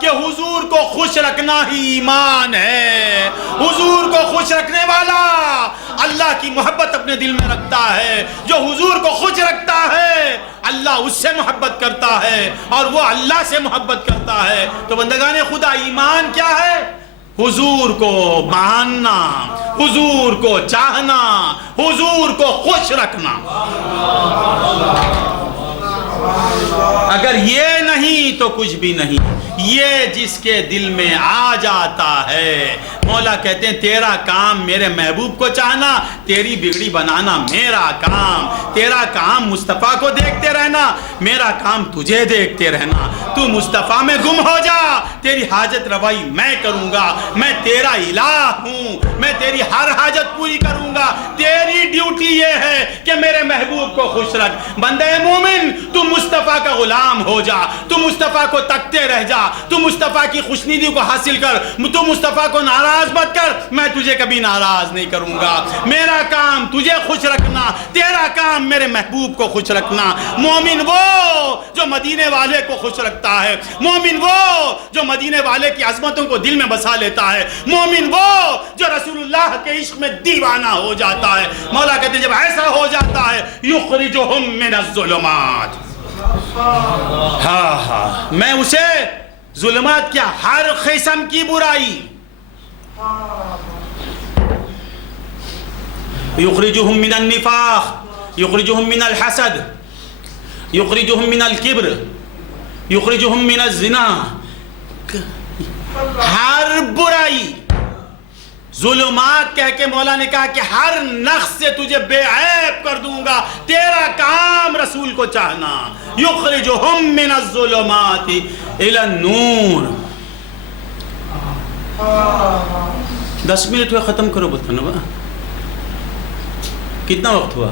کہ حضور کو خوش رکھنا ہی ایمان ہے. حضور کو خوش رکھنے والا اللہ کی محبت اپنے دل میں رکھتا ہے. جو حضور کو خوش رکھتا ہے اللہ اس سے محبت کرتا ہے اور وہ اللہ سے محبت کرتا ہے. تو بندگان خدا ایمان کیا ہے؟ حضور کو ماننا، حضور کو چاہنا، حضور کو خوش رکھنا. اگر یہ نہیں تو کچھ بھی نہیں. یہ جس کے دل میں آ جاتا ہے، مولا کہتے ہیں تیرا کام میرے محبوب کو چاہنا، تیری بگڑی بنانا میرا کام. تیرا کام مصطفیٰ کو دیکھتے رہنا، میرا کام تجھے دیکھتے رہنا. تو مصطفیٰ میں گم ہو جا، تیری حاجت روائی میں کروں گا. میں تیرا الہ ہوں، میں تیری ہر حاجت پوری کروں گا. تیری ڈیوٹی یہ ہے کہ میرے محبوب کو خوش رکھ. بندے مومن تو مصطفیٰ کا غلام ہو جا، تو مصطفیٰ کو تکتے رہ جا، تو مصطفیٰ کی خوشنودی کو حاصل کر، تو مصطفیٰ کو ناراض مت کر. میں تجھے کبھی ناراض نہیں کروں گا. میرا کام تجھے خوش رکھنا، تیرا کام میرے محبوب کو خوش رکھنا. مومن وہ جو مدینے والے کو خوش رکھتا ہے، مومن وہ جو مدینے والے کی عظمتوں کو دل میں بسا لیتا ہے، مومن وہ جو رسول اللہ کے عشق میں دیوانہ ہو جاتا ہے. مولا کہتے ہیں جب ایسا ہو جاتا ہے یخرجہم من الظلمات. ہاں میں اسے ظلمات کیا، ہر قسم کی برائی، یخرجہم من النفاق، یخرجہم من الحسد، یخرجہم من الکبر، یخرجہم من الزنا. ہر برائی ظلمات کہہ کے مولا نے کہا کہ ہر نقص سے تجھے بے عیب کر دوں گا. تیرا کام رسول کو چاہنا. یخرجہم من الظلمات الی النور. 10 منٹ ہوئے ختم کرو بولتا نا. کتنا وقت ہوا؟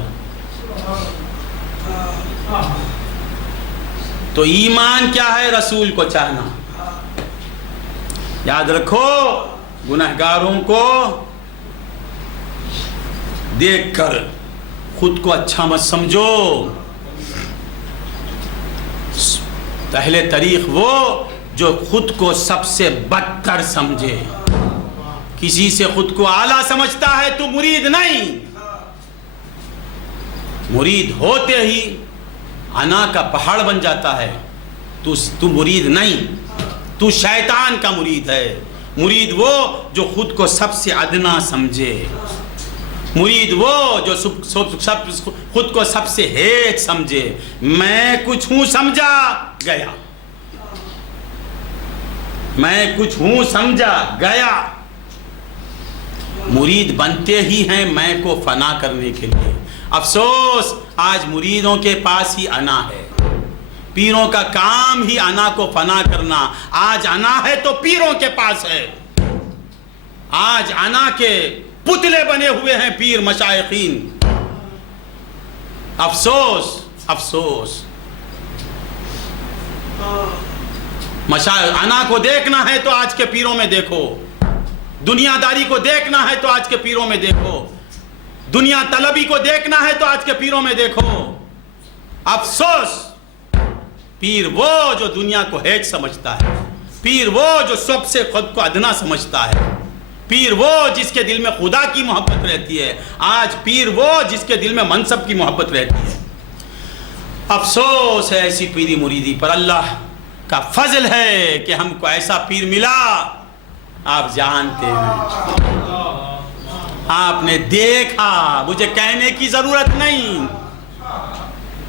تو ایمان کیا ہے؟ رسول کو چاہنا. یاد رکھو گناہگاروں کو دیکھ کر خود کو اچھا مت سمجھو. پہلے طریق وہ جو خود کو سب سے بدتر سمجھے. کسی سے خود کو اعلیٰ سمجھتا ہے تو مرید نہیں. مرید ہوتے ہی انا کا پہاڑ بن جاتا ہے. تو مرید نہیں، تو شیطان کا مرید ہے. مرید وہ جو خود کو سب سے ادنا سمجھے، مرید وہ جو خود کو سب سے ہیچ سمجھے، میں کچھ ہوں سمجھا گیا، میں کچھ ہوں سمجھا گیا۔ مرید بنتے ہی ہیں میں کو فنا کرنے کے لیے۔ افسوس آج مریدوں کے پاس ہی انا ہے، پیروں کا کام ہی انا کو فنا کرنا۔ آج انا ہے تو پیروں کے پاس ہے، آج انا کے پتلے بنے ہوئے ہیں پیر مشائخین۔ افسوس افسوس، انا کو دیکھنا ہے تو آج کے پیروں میں دیکھو، دنیا داری کو دیکھنا ہے تو آج کے پیروں میں دیکھو، دنیا طلبی کو دیکھنا ہے تو آج کے پیروں میں دیکھو۔ افسوس، پیر وہ جو دنیا کو ہیچ سمجھتا ہے، پیر وہ جو سب سے خود کو ادنا سمجھتا ہے، پیر وہ جس کے دل میں خدا کی محبت رہتی ہے، آج پیر وہ جس کے دل میں منصب کی محبت رہتی ہے۔ افسوس ہے ایسی پیری مریدی پر۔ اللہ کا فضل ہے کہ ہم کو ایسا پیر ملا، آپ جانتے ہیں، آپ نے دیکھا، مجھے کہنے کی ضرورت نہیں،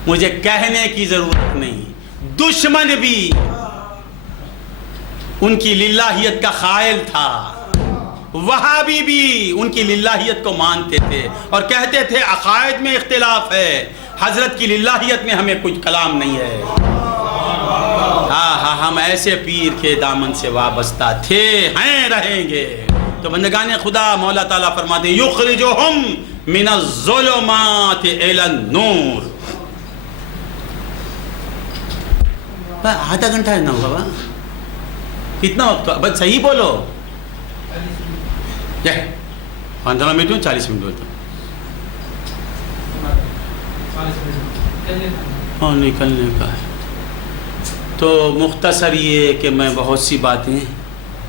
مجھے کہنے کی ضرورت نہیں۔ دشمن بھی ان کی للہیت کا قائل تھا، وہابی بھی ان کی للہیت کو مانتے تھے اور کہتے تھے عقائد میں اختلاف ہے، حضرت کی للہیت میں ہمیں کچھ کلام نہیں ہے۔ ہم ایسے پیر کے دامن سے وابستہ تھے، ہیں، رہیں گے۔ تو بندگان خدا مولا تعالیٰ فرماتے ہیں یخرجہم من الظلمات الی النور۔ آدھا گھنٹہ ہے نا بابا، کتنا وقت؟ بس صحیح بولو، 15 منٹ میں 40 منٹ بولتا ہاں، نکلنے کا ہے۔ تو مختصر یہ کہ میں بہت سی باتیں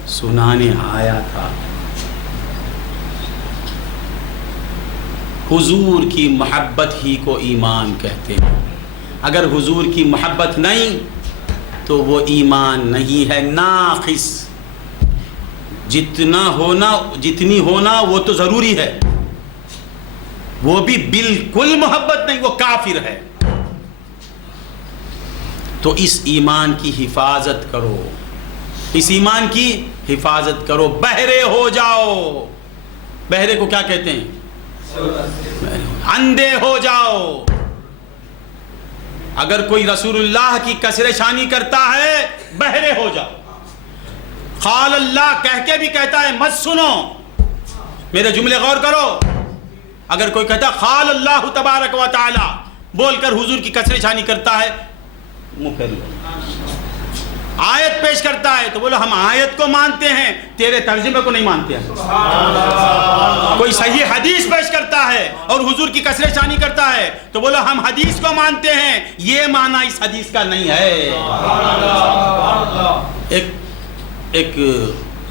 سنانے آیا تھا۔ حضور کی محبت ہی کو ایمان کہتے ہیں، اگر حضور کی محبت نہیں تو وہ ایمان نہیں ہے، ناقص۔ جتنی ہونا وہ تو ضروری ہے، وہ بھی بالکل محبت نہیں، وہ کافر ہے۔ تو اس ایمان کی حفاظت کرو، اس ایمان کی حفاظت کرو، بہرے ہو جاؤ۔ بہرے کو کیا کہتے ہیں؟ اندھے ہو جاؤ۔ اگر کوئی رسول اللہ کی کثر شانی کرتا ہے بہرے ہو جاؤ۔ قال اللہ کہہ کے بھی کہتا ہے مت سنو، میرے جملے غور کرو۔ اگر کوئی کہتا قال اللہ تبارک و تعالی بول کر حضور کی کثر شانی کرتا ہے، آیت پیش کرتا ہے تو بولو ہم آیت کو مانتے ہیں، تیرے ترجمے کو نہیں مانتے ہیں۔ کوئی صحیح حدیث پیش کرتا ہے اور حضور کی کثر شانی کرتا ہے تو بولو ہم حدیث کو مانتے ہیں، یہ معنی اس حدیث کا نہیں ہے۔ ایک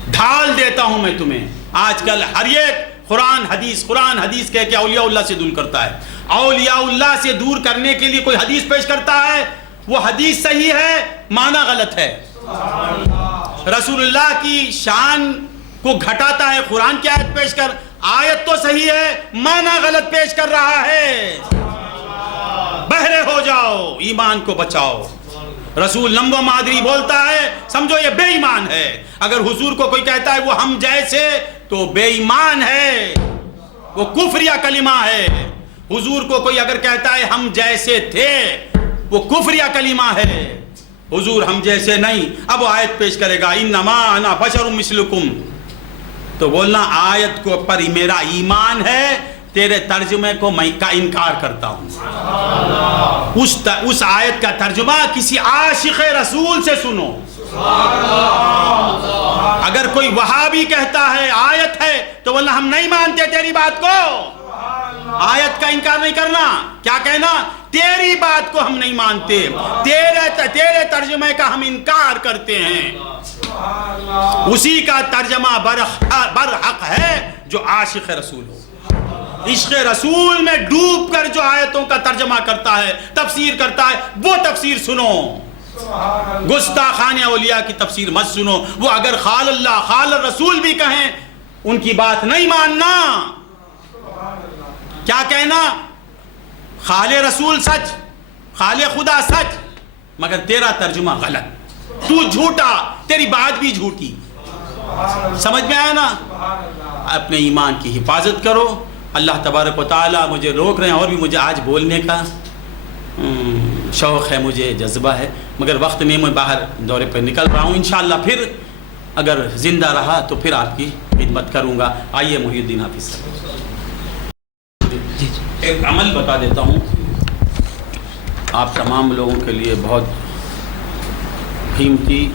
ڈھال دیتا ہوں میں تمہیں، آج کل ہر ایک قرآن حدیث کہہ کے اولیاء اللہ سے دور کرتا ہے۔ اولیاء اللہ سے دور کرنے کے لیے کوئی حدیث پیش کرتا ہے، وہ حدیث صحیح ہے، معنی غلط ہے۔ رسول اللہ کی شان کو گھٹاتا ہے قرآن کی آیت پیش کر، آیت تو صحیح ہے، معنی غلط پیش کر رہا ہے۔ بہرے ہو جاؤ، ایمان کو بچاؤ۔ رسول لمبو مادری بولتا ہے سمجھو یہ بے ایمان ہے۔ اگر حضور کو کوئی کہتا ہے وہ ہم جیسے تو بے ایمان ہے، وہ کفر یا کلمہ ہے۔ حضور کو کوئی اگر کہتا ہے ہم جیسے تھے، وہ کفر یا کلمہ ہے۔ حضور ہم جیسے نہیں۔ اب وہ آیت پیش کرے گا انما انا بشر مثلکم، تو بولنا آیت کو پر میرا ایمان ہے، تیرے ترجمے کو میں کا انکار کرتا ہوں۔ اس آیت کا ترجمہ کسی عاشق رسول سے سنو۔ اگر کوئی وہابی کہتا ہے آیت ہے تو بولنا ہم نہیں مانتے تیری بات کو، آیت کا انکار نہیں کرنا، کیا کہنا؟ تیری بات کو ہم نہیں مانتے، تیرے ترجمے کا ہم انکار کرتے ہیں۔ اسی کا ترجمہ برحق ہے جو عاشق رسول ہو، عشق رسول میں ڈوب کر جو آیتوں کا ترجمہ کرتا ہے، تفسیر کرتا ہے، وہ تفسیر سنو۔ گستاخان اولیاء کی تفسیر مت سنو. وہ اگر خال اللہ خال رسول بھی کہیں ان کی بات نہیں ماننا. کیا کہنا؟ خال رسول سچ، خال خدا سچ، مگر تیرا ترجمہ غلط، تو جھوٹا، تیری بات بھی جھوٹی. سمجھ میں آیا نا؟ اپنے ایمان کی حفاظت کرو. اللہ تبارک و تعالیٰ مجھے روک رہے ہیں، اور بھی مجھے آج بولنے کا شوق ہے، مجھے جذبہ ہے، مگر وقت نہیں، میں باہر دورے پر نکل رہا ہوں. انشاءاللہ پھر اگر زندہ رہا تو پھر آپ کی خدمت کروں گا. آئیے محی الدین حافظ ایک عمل بتا دیتا ہوں، آپ تمام لوگوں کے لیے بہت قیمتی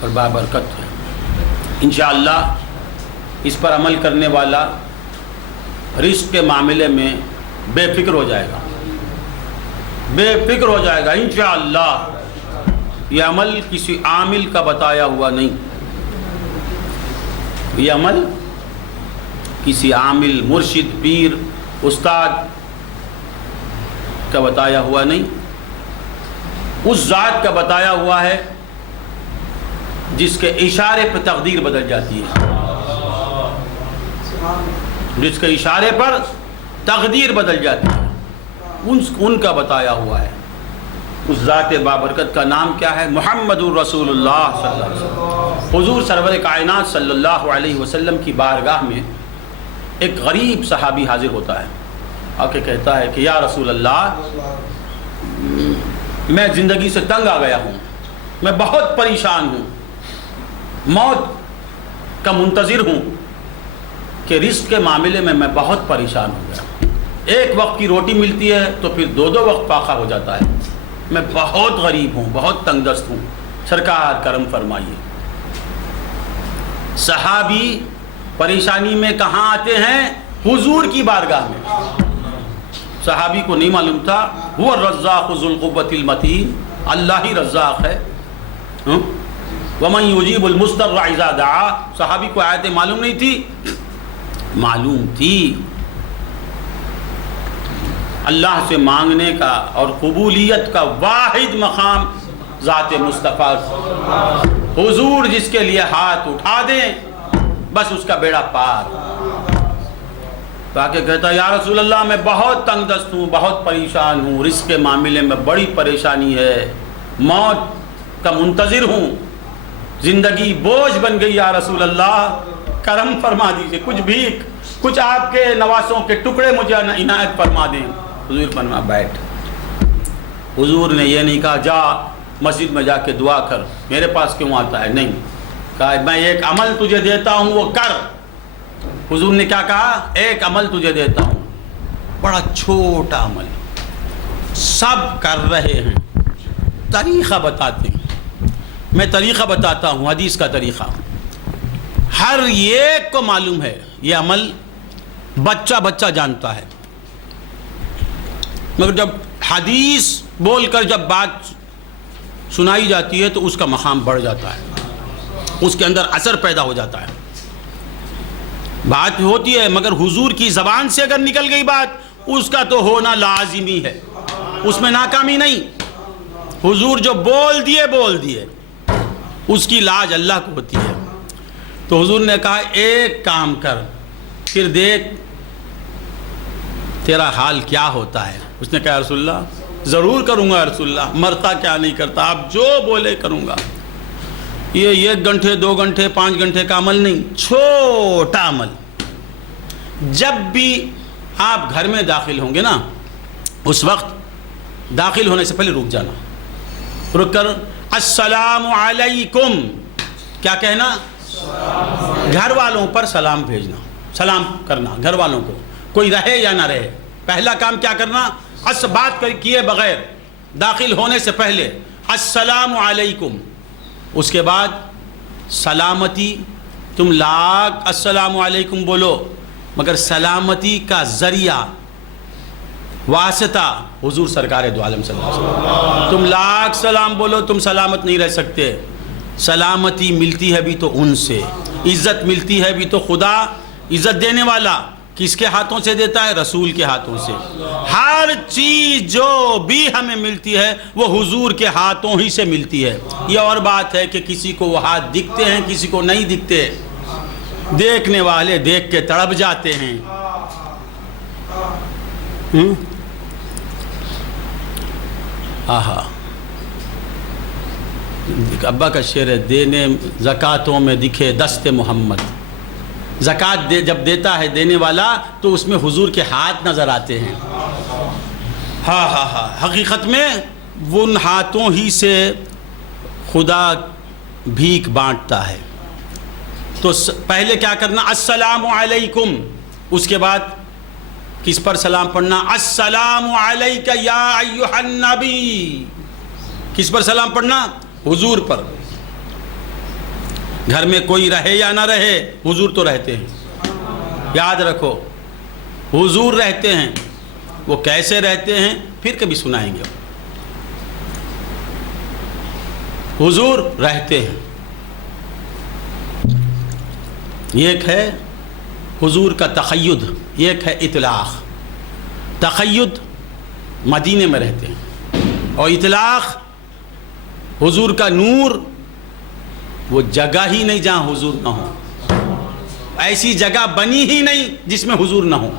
اور بابرکت ہے. انشاءاللہ اس پر عمل کرنے والا رزق کے معاملے میں بے فکر ہو جائے گا، بے فکر ہو جائے گا انشاءاللہ. یہ عمل کسی عامل کا بتایا ہوا نہیں، یہ عمل کسی عامل، مرشد، پیر، استاد کا بتایا ہوا نہیں. اس ذات کا بتایا ہوا ہے جس کے اشارے پر تقدیر بدل جاتی ہے، جس کے اشارے پر تقدیر بدل جاتی ہے، ان کا بتایا ہوا ہے. اس ذات بابرکت کا نام کیا ہے؟ محمد الرسول اللہ صلی اللہ علیہ وسلم. حضور سرور کائنات صلی اللہ علیہ وسلم کی بارگاہ میں ایک غریب صحابی حاضر ہوتا ہے، آ کے کہتا ہے کہ یا رسول اللہ، میں زندگی سے تنگ آ گیا ہوں، میں بہت پریشان ہوں، موت کا منتظر ہوں، کہ رزق کے معاملے میں بہت پریشان ہو گیا. ایک وقت کی روٹی ملتی ہے تو پھر دو وقت فاقہ ہو جاتا ہے. میں بہت غریب ہوں، بہت تنگ دست ہوں، سرکار کرم فرمائیے. صحابی پریشانی میں کہاں آتے ہیں؟ حضور کی بارگاہ میں. صحابی کو نہیں معلوم تھا وہ الرزاق ذو القوۃ المتین، اللہ ہی رزاق ہے. ومن یجیب المضطر اذا دعا. صحابی کو آیتیں معلوم نہیں تھی؟ معلوم تھی. اللہ سے مانگنے کا اور قبولیت کا واحد مقام ذات مصطفیٰ، حضور جس کے لیے ہاتھ اٹھا دیں بس اس کا بیڑا پار. تاکہ کہتا یا رسول اللہ، میں بہت تنگ دست ہوں، بہت پریشان ہوں، رزق کے معاملے میں بڑی پریشانی ہے، موت کا منتظر ہوں، زندگی بوجھ بن گئی. یا رسول اللہ کرم فرما دیجئے، کچھ بھیک، کچھ آپ کے نواسوں کے ٹکڑے مجھے عنایت فرما دیں. حضور فرما بیٹھ. حضور نے یہ نہیں کہا جا مسجد میں جا کے دعا کر، میرے پاس کیوں آتا ہے، نہیں کہا میں ایک عمل تجھے دیتا ہوں وہ کر. حضور نے کیا کہا؟ ایک عمل تجھے دیتا ہوں، بڑا چھوٹا عمل، سب کر رہے ہیں، طریقہ بتاتے ہیں. میں طریقہ بتاتا ہوں، حدیث کا طریقہ، ہر ایک کو معلوم ہے. یہ عمل بچہ بچہ جانتا ہے، مگر جب حدیث بول کر جب بات سنائی جاتی ہے تو اس کا مقام بڑھ جاتا ہے، اس کے اندر اثر پیدا ہو جاتا ہے. بات ہوتی ہے مگر حضور کی زبان سے اگر نکل گئی بات، اس کا تو ہونا لازمی ہے، اس میں ناکامی نہیں. حضور جو بول دیے اس کی لاج اللہ کو ہوتی ہے. تو حضور نے کہا ایک کام کر، پھر دیکھ تیرا حال کیا ہوتا ہے. اس نے کہا رسول اللہ ضرور کروں گا، رسول اللہ مرتا کیا نہیں کرتا، آپ جو بولے کروں گا. یہ 1 گھنٹے 2 گھنٹے 5 گھنٹے کا عمل نہیں، چھوٹا عمل. جب بھی آپ گھر میں داخل ہوں گے نا، اس وقت داخل ہونے سے پہلے رک جانا، رک کر السلام علیکم کیا کہنا؟ گھر والوں پر سلام بھیجنا، سلام کرنا گھر والوں کو، کوئی رہے یا نہ رہے. پہلا کام کیا کرنا؟ بات کیے بغیر داخل ہونے سے پہلے السلام علیکم. اس کے بعد سلامتی، تم لاکھ السلام علیکم بولو، مگر سلامتی کا ذریعہ واسطہ حضور سرکار دو عالم صلی اللہ علیہ وسلم. تم لاکھ سلام بولو، تم سلامت نہیں رہ سکتے. سلامتی ملتی ہے بھی تو ان سے، عزت ملتی ہے بھی تو خدا عزت دینے والا. کس کے ہاتھوں سے دیتا ہے؟ رسول کے ہاتھوں سے. ہر چیز جو بھی ہمیں ملتی ہے وہ حضور کے ہاتھوں ہی سے ملتی ہے. یہ اور بات ہے کہ کسی کو وہ ہاتھ دکھتے ہیں، کسی کو نہیں دکھتے. دیکھنے والے دیکھ کے تڑپ جاتے ہیں. آہا، ابا کا شعر ہے، دینے زکاتوں میں دکھے دست محمد. زکات جب دیتا ہے دینے والا تو اس میں حضور کے ہاتھ نظر آتے ہیں. ہاں ہاں ہاں، حقیقت میں ان ہاتھوں ہی سے خدا بھیک بانٹتا ہے. تو پہلے کیا کرنا؟ السلام علیکم. اس کے بعد کس پر سلام پڑھنا؟ السلام علیک یا ایھا النبی. کس پر سلام پڑھنا؟ حضور پر. گھر میں کوئی رہے یا نہ رہے، حضور تو رہتے ہیں. یاد رکھو، حضور رہتے ہیں. وہ کیسے رہتے ہیں پھر کبھی سنائیں گے. حضور رہتے ہیں. ایک ہے حضور کا تقید، ایک ہے اطلاق. تقید مدینے میں رہتے ہیں، اور اطلاق حضور کا نور وہ جگہ ہی نہیں جہاں حضور نہ ہو. ایسی جگہ بنی ہی نہیں جس میں حضور نہ ہو.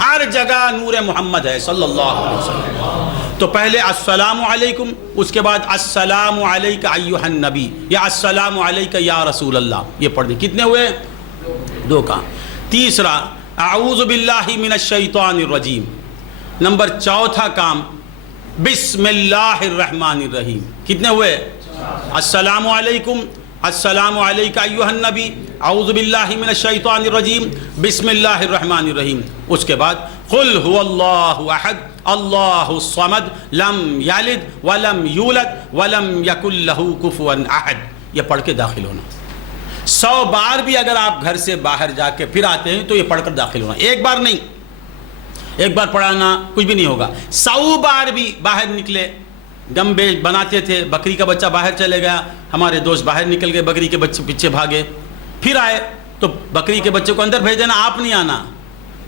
ہر جگہ نور محمد ہے صلی اللہ علیہ وسلم. تو پہلے السلام علیکم، اس کے بعد السلام علیک ایھا النبی یا السلام علیک یا رسول اللہ. یہ پڑھ دیں. کتنے ہوئے؟ 2 کا. تیسرا اعوذ باللہ من الشیطان الرجیم. نمبر 4تھا کام بسم اللہ الرحمن الرحیم. کتنے ہوئے؟ السلام علیکم، السلام علیک ایھا النبی، اعوذ باللہ من الشیطان الرجیم، بسم اللہ الرحمن الرحیم. اس کے بعد قل هو اللہ احد اللہ الصمد لم یلد ولم یولد ولم یکن لہ کفوا احد. یہ پڑھ کے داخل ہونا. 100 بار بھی اگر آپ گھر سے باہر جا کے پھر آتے ہیں تو یہ پڑھ کر داخل ہونا. ایک بار نہیں، ایک بار پڑھانا کچھ بھی نہیں ہوگا. 100 بار بھی باہر نکلے. ڈمبے بناتے تھے، بکری کا بچہ باہر چلے گیا، ہمارے دوست باہر نکل گئے، بکری کے بچے پیچھے بھاگے، پھر آئے تو بکری کے بچے کو اندر بھیج دینا، آپ نہیں آنا.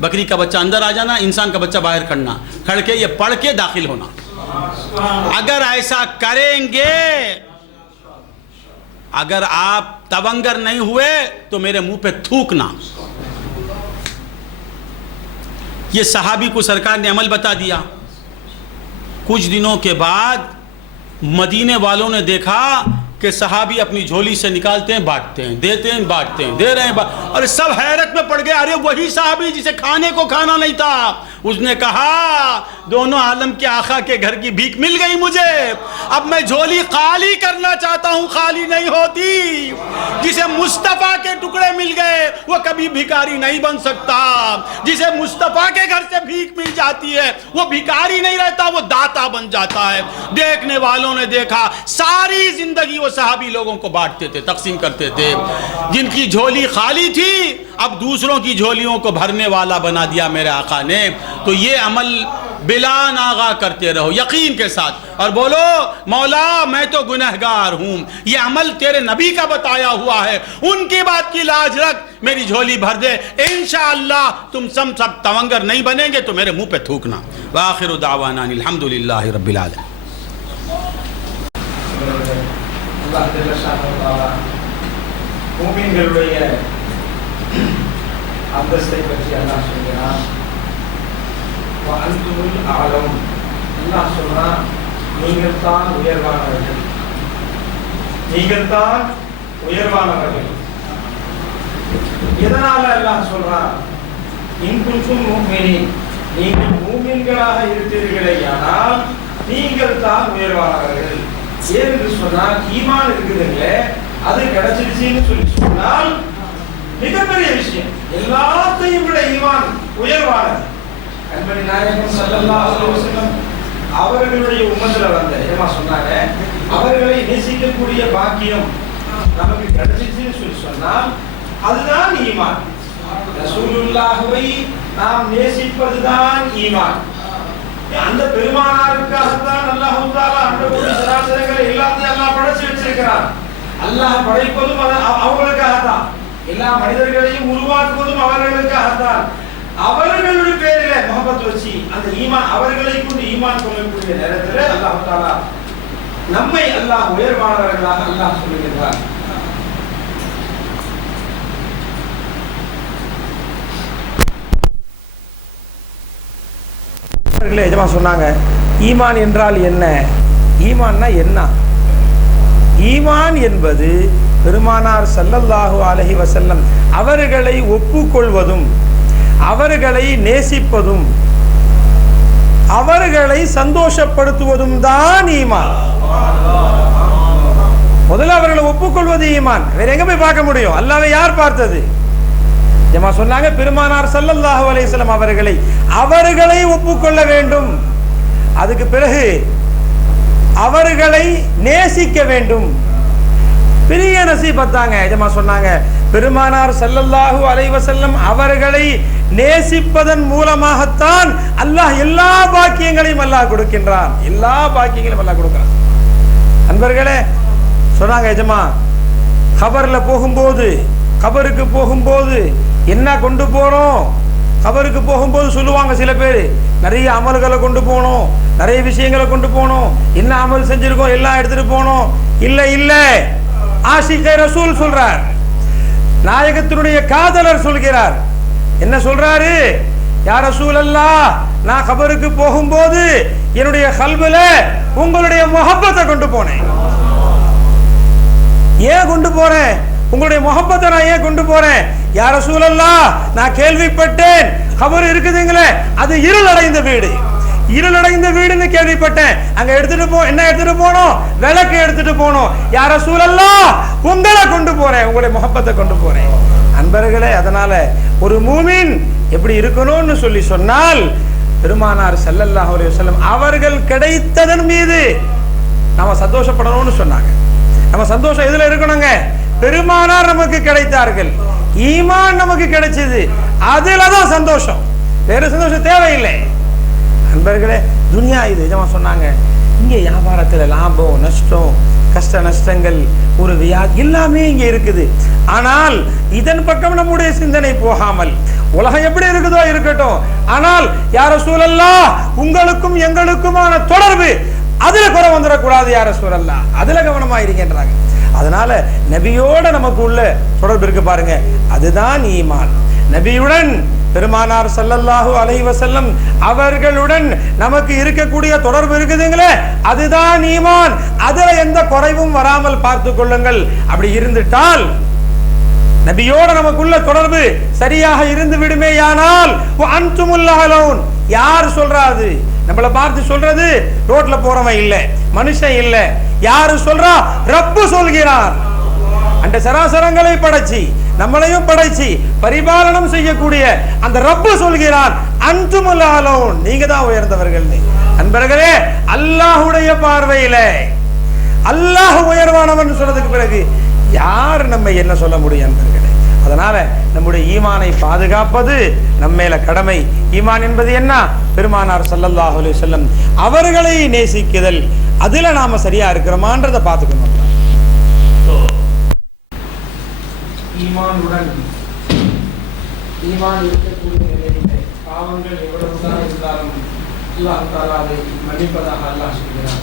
بکری کا بچہ اندر آ جانا، انسان کا بچہ باہر کھڑنا، کھڑ کے یہ پڑھ کے داخل ہونا. اگر ایسا کریں گے، اگر آپ تونگر نہیں ہوئے تو میرے منہ پہ تھوکنا. یہ صحابی کو سرکار نے عمل بتا دیا. کچھ دنوں کے بعد مدینے والوں نے دیکھا کہ صحابی اپنی جھولی سے نکالتے ہیں، بانٹتے ہیں، دیتے ہیں، بانٹتے ہیں، دے رہے ہیں، اور سب حیرت میں پڑ گئے. ارے وہی صحابی جسے کھانے کو کھانا نہیں تھا. اس نے کہا دونوں عالم کے آقا کے گھر کی بھیک مل گئی مجھے، اب میں جھولی خالی کرنا چاہتا ہوں، خالی نہیں ہوتی. جسے مصطفیٰ کے ٹکڑے مل گئے وہ کبھی بھکاری نہیں بن سکتا. جسے مصطفیٰ کے گھر سے بھیک مل جاتی ہے وہ بھکاری نہیں رہتا، وہ داتا بن جاتا ہے. دیکھنے والوں نے دیکھا ساری زندگی وہ صحابی لوگوں کو بانٹتے تھے، تقسیم کرتے تھے. جن کی جھولی خالی تھی اب دوسروں کی جھولیوں کو بھرنے والا بنا دیا میرے آقا نے. تو یہ عمل بلا ناغہ کرتے رہو یقین کے ساتھ، اور بولو مولا میں تو گنہگار ہوں، یہ عمل تیرے نبی کا بتایا ہوا ہے، ان کی بات کی لاج رکھ، میری جھولی بھر دے. انشاءاللہ تم سب تونگر نہیں بنیں گے تو میرے منہ پہ تھوکنا. وآخر دعوانا الحمدللہ رب العالمین. اللہ جل شانہ مومنகளுடைய அந்தஸ்தை பற்றி அல்லாஹ் சொல்கிறான். வஅன்துல் அஅலம், அல்லாஹ் சொல்றான் நீங்கள் தான் உயர்வானவர்கள், நீங்கள் தான் உயர்வானவர்கள். எதனால அல்லாஹ் சொல்றான்? இன் குன்தும் முஃமினீன், நீங்கள் மூமின்களாக இருக்கிறீர்களேயானால் நீங்கள் தான் உயர்வானவர்கள். ஏன்னு சொன்னால் ஈமான் இருக்குதுங்களே அது கிடைச்சிருச்சுன்னு சொல்லி சொன்னால் மிகப்பெரிய விஷயம். எல்லாத்தையும் விட ஈமான் உயர்வானது. கண்மணி நாயகம் ஸல்லல்லாஹு அலைஹி வஸல்லம் அவர்களுடைய உம்மத்துல வந்த ஏமா சொன்னாங்க, அவர்களை நேசிக்கக்கூடிய பாக்கியம் நமக்கு கிடைச்சிருச்சுன்னு சொல்லி சொன்னால் அதுதான் ஈமான். ரசூலுல்லாஹ்வை நாம் நேசிப்பதுதான் ஈமான். அந்த பெருமானாருக்காகத்தான் அல்லாஹ் தஆலா அண்டகோடி சராசரங்களை எல்லாத்தையும் அல்லாஹ் படைச்சு வச்சிருக்கிறான். அல்லாஹ் படைப்பதும் அவங்களுக்காகத்தான், எல்லா மனிதர்களையும் உருவாக்குவதும் அவர்களுக்காகத்தான். அவர்களுடைய பேரில முகப்பத் வச்சு அந்த ஈமான் அவர்களை கொண்டு ஈமான் கொள்ளக்கூடிய நேரத்தில் அல்லாஹ் தஆலா நம்மை அல்லாஹ் உயர்வானவர்களாக அல்லாஹ் சொல்லுகிறார். எஜமா சொன்னாங்க, ஈமான் என்றால் என்ன? ஈமான்னா என்ன? ஈமான் என்பது பெருமானார் ஸல்லல்லாஹு அலைஹி வஸல்லம் அவர்களை ஒப்புக்கொள்வதும் அவர்களை நேசிப்பதும் அவர்களை சந்தோஷப்படுத்துவதும் தான் ஈமான். முதல்ல அவர்களை ஒப்புக்கொள்வது ஈமான். வேற எங்க போய் பார்க்க முடியும்? அல்லாஹ்வை யார் பார்த்தது? ஜமா சொன்னாங்க, பெருமானார் ஸல்லல்லாஹு அலைஹி வஸல்லம் அவர்களை ஒப்புக்கொள்ள வேண்டும். அதுக்கு பிறகு அவர்களை நேசிக்க வேண்டும். பெரிய நசீபத்தாங்க. ஜமா சொன்னாங்க, பெருமானார் ஸல்லல்லாஹு அலைஹி வஸல்லம் அவர்களை நேசிப்பதன் மூலமாகத்தான் அல்லாஹ் எல்லா பாக்கியங்களையும் அல்லாஹ் கொடுக்கின்றான். எல்லா பாக்கியங்களையும் அல்லாஹ் கொடுக்கிறான். அன்பர்களே சொன்னாங்க, எஜமா கபருக்கு போகும்போது என்ன கொண்டு போறோம்? கபருக்கு போகும்போது சொல்லுவாங்க சில பேர், நிறைய அமல்களை கொண்டு போனோம், நிறைய விஷயங்களை கொண்டு போனோம், என்ன அமல் செஞ்சிருக்கோம் எல்லாம் எடுத்துட்டு போனோம். இல்ல ஆஷிகே ரசூல் சொல்றார், நாயகத்தினுடைய காதலர் சொல்கிறார். என்ன சொல்றாரு? யா ரசூலல்லாஹ், நான் கபருக்கு போகும்போது என்னுடைய கல்புல உங்களுடைய முஹப்பத்தை கொண்டு போனேன். ஏன் கொண்டு போறேன்? உங்களுடைய முஹப்பத்தை நான் ஏன் கொண்டு போறேன்? யா ரசூலல்லாஹ், நான் கேள்விப்பட்டேன் கபர் இருக்குதுங்களே அது இருளடைந்த வீடு, இருளடைந்த வீடுன்னு கேள்விப்பட்டேன். அங்க என்ன எடுத்துட்டு போனோம்? விளக்கு எடுத்துட்டு போனோம். யா ரசூலல்லாஹ், உங்களை கொண்டு போறேன், உங்களுடைய முஹப்பத்தை கொண்டு போறேன். அன்பர்களே, அதனால ஒரு மூமின் எப்படி இருக்கணும்னு சொன்னால், பெருமானார் ஸல்லல்லாஹு அலைஹி வஸல்லம் அவர்கள் கிடைத்ததன் மீது நாம சந்தோஷப்படணும்னு சொன்னாங்க. நம்ம சந்தோஷம் எதுல இருக்கணுங்க? பெருமானார் நமக்கு கிடைத்தார்கள், ஈமான் நமக்கு கிடைச்சது, அதுலதான் சந்தோஷம். வேற சந்தோஷம் தேவையில்லை. அன்பர்களே, துனியா இது. ஜமா சொன்னாங்க, இங்கே வியாபாரத்துல லாபம் நஷ்டம், கஷ்ட நஷ்டங்கள், ஒரு வியாதி எல்லாமே இங்க இருக்குது. ஆனால் இதன் பக்கம் நம்முடைய சிந்தனை போகாமல், உலகம் எப்படி இருக்குதோ இருக்கட்டும், ஆனால் யா ரசூலல்லாஹ், உங்களுக்கும் எங்களுக்குமான தொடர்பு அதுல குறை வந்துடக்கூடாது. யா ரசூலல்லாஹ், அதுல கவனமாயிருக்கின்றாங்க. அதனால நபியோட நமக்கு உள்ள தொடர்பு இருக்கு பாருங்க, அதுதான் ஈமான். நபியுடன் பெருமானார் ஸல்லல்லாஹு அலைஹி வஸல்லம் அவர்களுடன் நமக்கு இருக்கக்கூடிய தொடர்பு இருக்குதுங்களே, அதுதான் ஈமான். அதுல எந்த குறைவும் வராமல் பார்த்து கொள்ளுங்கள். அப்படி இருந்துட்டால், நபியோட நமக்குள்ள தொடர்பு சரியாக இருந்து விடுமேயானால், அன்துமுல் அலவுன், யார் சொல்றாது? நம்மளை பார்த்து சொல்றது ரோட்ல போறவன் இல்ல, மனுஷன் இல்ல. யாரு சொல்றா? ரப்பு சொல்கிறார். அந்த சராசரங்களை படைச்சி நம்மளையும் படைச்சி பரிபாலனம் செய்யக்கூடிய அந்த ரப்பு சொல்கிறான், அன்துமுல் அலவுன், நீங்க தான் உயர்ந்தவர்கள். அன்பர்களே, அல்லாஹ்வுடைய பார்வையில அல்லாஹ் உயர்வானவன் சொல்றதுக்கு பிறகு யார் நம்ம என்ன சொல்ல முடியும்? அன்பர்களே, அதனால நம்முடைய ஈமானை பாதுகாப்பது நம்ம மேல கடமை. ஈமான் என்பது என்ன? பெருமானார் ஸல்லல்லாஹு அலைஹி வஸல்லம் அவர்களை நேசிக்குதல். அதுல நாம சரியா இருக்கிறோமான்றதை பார்த்துக்கணும். ஈமானுடன் ஈமான் இருக்கக்கூடிய நிலையிலே பாவங்கள் எவ்வளவுதான் இருந்தாலும் அல்லாஹ் தஆலா அதை மன்னிப்பதாக அல்லாஹ் சொல்கிறார்.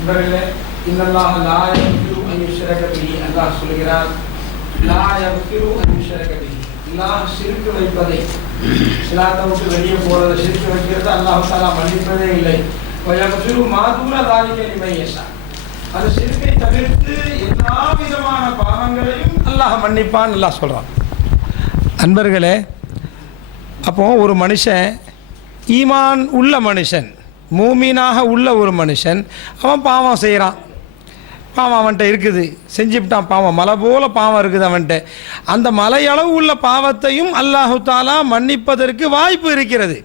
இவர்களே, இன்னல்லாஹ் லா யக்ஃபிரு அன் யுஷ்ரக பிஹி, அல்லாஹ் சொல்கிறார், லா யக்ஃபிரு அன் யுஷ்ரக பிஹி, அல்லாஹ் ஷிர்க் வைப்பதை, இஸ்லாத்தை விட்டு வெளியே போறதை, ஷிர்க் வைக்கிறது அல்லாஹ் தஆலா மன்னிப்பதே இல்லை. வயக்ஃபிரு மா தூன ذلك லிமன் யஷா, அந்த ஷிர்க்கை தவிர்த்து எல்லா விதமான பாவங்களையும் அல்லாஹ் மன்னிப்பான் அல்லாஹ் சொல்றான். அன்பர்களே, அப்போ ஒரு மனுஷன், ஈமான் உள்ள மனுஷன், மூமீனாக உள்ள ஒரு மனுஷன், அவன் பாவம் செய்கிறான். பாவம் அவன்கிட்ட இருக்குது, செஞ்சுவிட்டான் பாவம், மலை போல பாவம் இருக்குது அவன்கிட்ட. அந்த மலையளவு உள்ள பாவத்தையும் அல்லாஹு தாலா மன்னிப்பதற்கு வாய்ப்பு இருக்கிறது.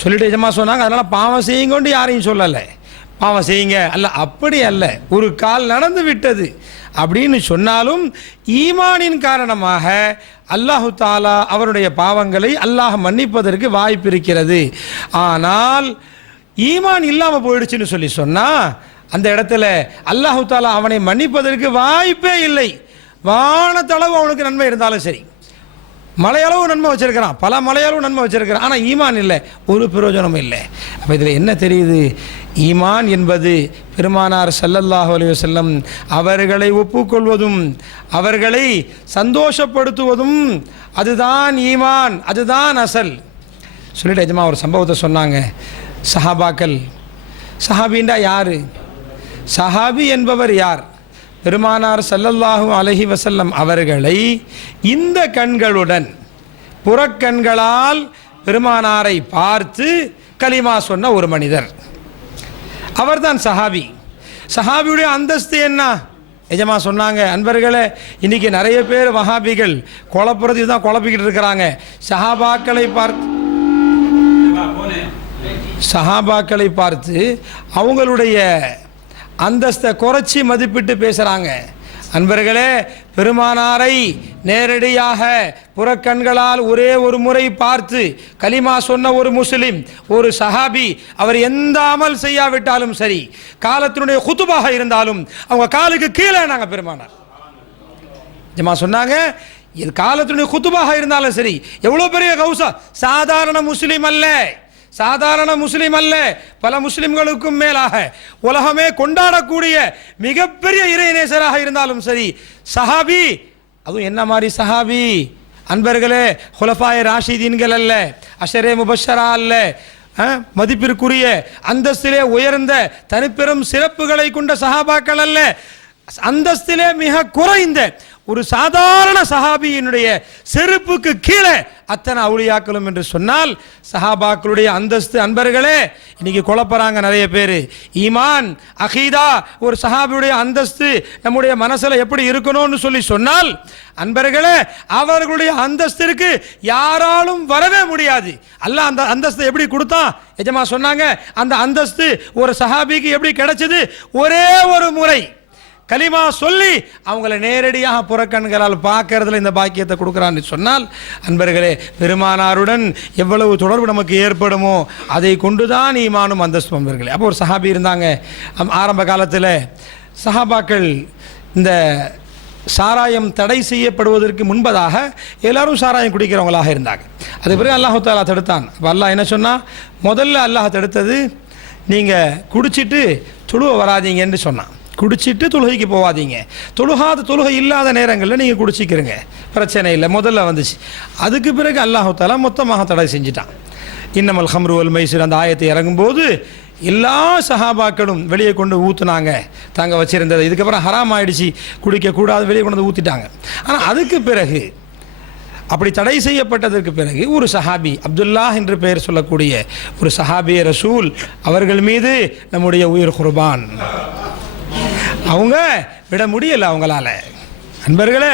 சொல்லிட்டு எஜமா சொன்னாங்க, அதனால் பாவம் செய்யுங்கொண்டு யாரையும் சொல்லலை, பாவம் செய்யுங்க அல்ல, அப்படி அல்ல. ஒரு கால் நடந்து விட்டது அப்படின்னு சொன்னாலும் ஈமானின் காரணமாக அல்லாஹு தாலா அவருடைய பாவங்களை அல்லாஹ் மன்னிப்பதற்கு வாய்ப்பு இருக்கிறது. ஆனால் ஈமான் இல்லாமல் போயிடுச்சுன்னு சொன்னால் அந்த இடத்துல அல்லாஹு தாலா அவனை மன்னிப்பதற்கு வாய்ப்பே இல்லை. வானத்தளவு அவனுக்கு நன்மை இருந்தாலும் சரி, மலையளவு நன்மை வச்சிருக்கிறான், பல மலையளவு நன்மை வச்சிருக்கிறான், ஆனால் ஈமான் இல்லை, ஒரு பிரயோஜனமும் இல்லை. அப்போ இதில் என்ன தெரியுது? ஈமான் என்பது பெருமானார் ஸல்லல்லாஹு அலைஹி வஸல்லம் அவர்களை ஒப்புக்கொள்வதும் அவர்களை சந்தோஷப்படுத்துவதும் அதுதான் ஈமான், அதுதான் அசல். சொல்லிட்டு எஜமா ஒரு சம்பவத்தை சொன்னாங்க. சஹாபாக்கள், சஹாபின்டா யார்? சஹாபி என்பவர் யார்? பெருமானார் ஸல்லல்லாஹு அலைஹி வஸல்லம் அவர்களை இந்த கண்களுடன், புறக்கண்களால் பெருமானாரை பார்த்து கலிமா சொன்ன ஒரு மனிதர், அவர்தான் சஹாபி. சஹாபியுடைய அந்தஸ்து என்ன? எஜமா சொன்னாங்க, அன்பர்களே, இன்றைக்கி நிறைய பேர் வஹாபிகள் குழப்புறது தான் குழப்பிக்கிட்டு இருக்கிறாங்க. சஹாபாக்களை பார்த்து அவங்களுடைய அந்தஸ்தை குறைச்சி மதிப்பிட்டு பேசுகிறாங்க. அன்பர்களே, பெருமானாரை நேரடியாக புறக்கண்களால் ஒரே ஒரு முறை பார்த்து கலிமா சொன்ன ஒரு முஸ்லிம், ஒரு சஹாபி, அவர் எந்த அமல் செய்யாவிட்டாலும் சரி, காலத்தினுடைய குத்துபாக இருந்தாலும் அவங்க காலுக்கு கீழே நாங்கள் பெருமானார் ஜமா சொன்னாங்க. இது காலத்தினுடைய குத்துபாக இருந்தாலும் சரி, எவ்வளோ பெரிய கௌசா, சாதாரண முஸ்லிம் அல்ல, சாதாரண முஸ்லிம் அல்ல, பல முஸ்லிம்களுக்கும் மேலாக உலகமே கொண்டாடக்கூடிய மிகப்பெரிய இறைநேசராக இருந்தாலும் சரி, சஹாபி, அதுவும் என்ன மாதிரி சஹாபி? அன்பர்களே, ஹுலஃபாய ராஷிதீன்கள் அல்ல, அஷரே முபஷரா அல்ல, மதிப்பிற்குரிய அந்தஸ்திலே உயர்ந்த தனிப்பெரும் சிறப்புகளை கொண்ட சஹாபாக்கள் அல்ல, அந்தஸ்திலே மிக குறைந்த ஒரு சாதாரண சஹாபியினுடைய செருப்புக்கு கீழே அத்தனை அவுலியாக்களும் என்று சொன்னால் சஹாபாக்களுடைய அந்தஸ்து. அன்பர்களே, இன்னைக்கு குழப்பறாங்க நிறைய பேர். ஈமான், அகீதா, ஒரு சஹாபியுடைய அந்தஸ்து நம்முடைய மனசுல எப்படி இருக்கணும்னு சொல்லி சொன்னால், அன்பர்களே, அவர்களுடைய அந்தஸ்திற்கு யாராலும் வரவே முடியாது. அல்லாஹ் அந்த அந்தஸ்து எப்படி கொடுத்தான்? எஜமா சொன்னாங்க, அந்த அந்தஸ்து ஒரு சஹாபிக்கு எப்படி கிடைச்சது? ஒரே ஒரு முறை கலிமா சொல்லி அவங்கள நேரடியாக புறக்கண்களால் பார்க்கறதுல இந்த பாக்கியத்தை கொடுக்குறான்னு சொன்னால், அன்பர்களே, பெருமானாருடன் எவ்வளவு தொடர்பு நமக்கு ஏற்படுமோ அதை கொண்டுதான் ஈமானும் அந்தஸ்தும். அன்பர்களே, அப்போ ஒரு சஹாபி இருந்தாங்க. ஆரம்ப காலத்தில் சஹாபாக்கள் இந்த சாராயம் தடை செய்யப்படுவதற்கு முன்பதாக எல்லாரும் சாராயம் குடிக்கிறவங்களாக இருந்தாங்க. அது பிறகு அல்லாஹ் தஆலா தடுத்தான். அப்போ அல்லாஹ் என்ன சொன்னால், முதல்ல அல்லாஹ் தடுத்தது, நீங்கள் குடிச்சிட்டு தொழுவ வராதீங்கன்னு சொன்னான். குடிச்சிட்டு தொழுகைக்கு போகாதீங்க, தொழுகை இல்லாத நேரங்களில் நீங்கள் குடிச்சிக்கிறங்க, பிரச்சனை இல்லை, முதல்ல வந்துச்சு. அதுக்கு பிறகு அல்லாஹ் தஆலா மொத்தமாக தடை செஞ்சிட்டான். இன்னமல் ஹம்ரு வல் மைசிர் அந்த ஆயத்தை இறங்கும்போது எல்லா சஹாபாக்களும் வெளியே கொண்டு ஊற்றுனாங்க தாங்க வச்சுருந்தது. இதுக்கப்புறம் ஹராம் ஆயிடுச்சு, குடிக்கக்கூடாது, வெளியே கொண்டு வந்து ஊற்றிட்டாங்க. ஆனால் அதுக்கு பிறகு, அப்படி தடை செய்யப்பட்டதற்கு பிறகு ஒரு சஹாபி, அப்துல்லாஹ் என்று பெயர் சொல்லக்கூடிய ஒரு சஹாபி ரசூல் அவர்கள் மீது நம்முடைய உயிர் குர்பான், அவங்க விட முடியலை அவங்களால. அன்பர்களே,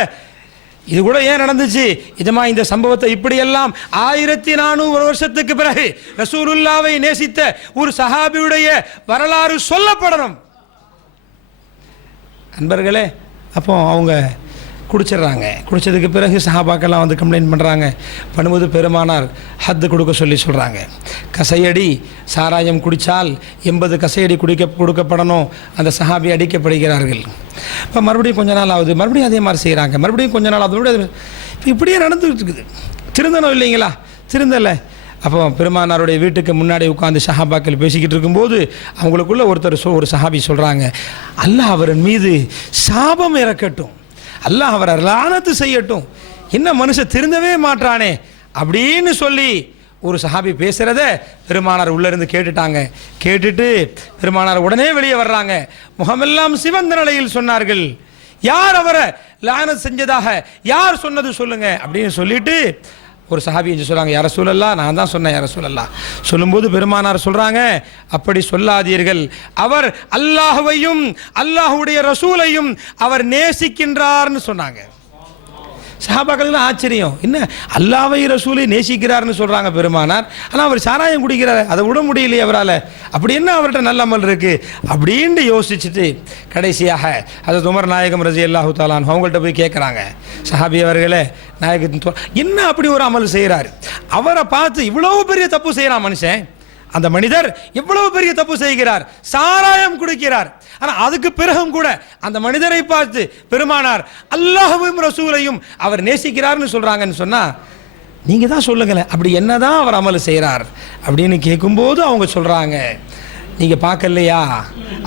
இது கூட ஏன் நடந்துச்சு? இதமா இந்த சம்பவத்தை இப்படியெல்லாம் 1400 வருஷத்துக்கு பிறகு ரசூலுல்லாவை நேசித்த ஒரு சஹாபியுடைய வரலாறு சொல்லப்படணும். அன்பர்களே, அப்போ அவங்க குடிச்சிடுறாங்க. குடித்ததுக்கு பிறகு சஹாபாக்கெல்லாம் வந்து கம்ப்ளைண்ட் பண்ணும்போது பெருமானார் ஹத்து கொடுக்க சொல்கிறாங்க. கசையடி, சாராயம் குடித்தால் 80 கசையடி கொடுக்கப்படணும். அந்த சஹாபி அடிக்கப்படுகிறார்கள். இப்போ மறுபடியும் கொஞ்ச நாள் ஆகுது, மறுபடியும் அதே மாதிரி செய்கிறாங்க. மறுபடியும் கொஞ்ச நாள் ஆகுது, இப்படியே நடந்துகிட்டு இருக்குது. திருந்தணும் இல்லைங்களா? திருந்தலை. அப்போ பெருமானாருடைய வீட்டுக்கு முன்னாடி உட்காந்து சஹாபாக்கள் பேசிக்கிட்டு இருக்கும்போது அவங்களுக்குள்ள ஒரு சஹாபி சொல்கிறாங்க, அல்லாஹ் அவரின் மீது சாபம் இறக்கட்டும், அல்லாஹ் அவரை லானத்து செய்யட்டும், என்ன மனுஷன் திருந்தவே மாட்டானே அப்படின்னு சொல்லி ஒரு சஹாபி பேசுகிறத பெருமானார் உள்ளிருந்து கேட்டுட்டாங்க. கேட்டுட்டு பெருமானார் உடனே வெளியே வர்றாங்க. முகமெல்லாம் சிவந்த நிலையில் சொன்னார்கள், யார் அவரை லானத் செஞ்சதாக யார் சொன்னது சொல்லுங்க அப்படின்னு சொல்லிட்டு ஒரு சஹாபி சொல்கிறாங்க, யார ரசூலல்லாஹ், நான் தான் சொன்னேன் யார ரசூலல்லாஹ். சொல்லும்போது பெருமானார் சொல்கிறாங்க, அப்படி சொல்லாதீர்கள், அவர் அல்லாஹ்வையும் அல்லாஹ்வுடைய ரசூலையும் அவர் நேசிக்கின்றார்னு சொன்னாங்க. சஹாபாக்கள் ஆச்சரியம், என்ன அல்லாஹ்வை ரசூலை நேசிக்கிறார்னு சொல்கிறாங்க பெருமானார், ஆனால் அவர் சாராயம் குடிக்கிறார், அதை விட முடியலையே அவரால், அப்படி என்ன அவர்கிட்ட நல்ல அமல் இருக்குது அப்படின்னு யோசிச்சுட்டு கடைசியாக அது உமர் நாயகம் ரலியல்லாஹு தஆலா அன்ஹு அவங்கள்ட்ட போய் கேட்குறாங்க, சஹாபி அவர்களே, நாயகத்தின் என்ன அப்படி ஒரு அமல் செய்கிறாரு, அவரை பார்த்து இவ்வளோ பெரிய தப்பு செய்கிறான் மனுஷன், அந்த மனிதர் எவ்வளவு பெரிய தப்பு செய்கிறார், சாராயம் குடிக்கிறார். ஆனா அதுக்கு பிறகும் கூட அந்த மனிதரை பார்த்து பெருமானார் அல்லாஹ்வையும் ரசூலையும் அவர் நேசிக்கிறார்னு சொல்றாங்கன்னு சொன்னா, நீங்க தான் சொல்லுங்களேன், அப்படி என்னதான் அவர் அமல் செய்கிறார் அப்படின்னு கேட்கும்போது அவங்க சொல்றாங்க, நீங்க பார்க்கலையா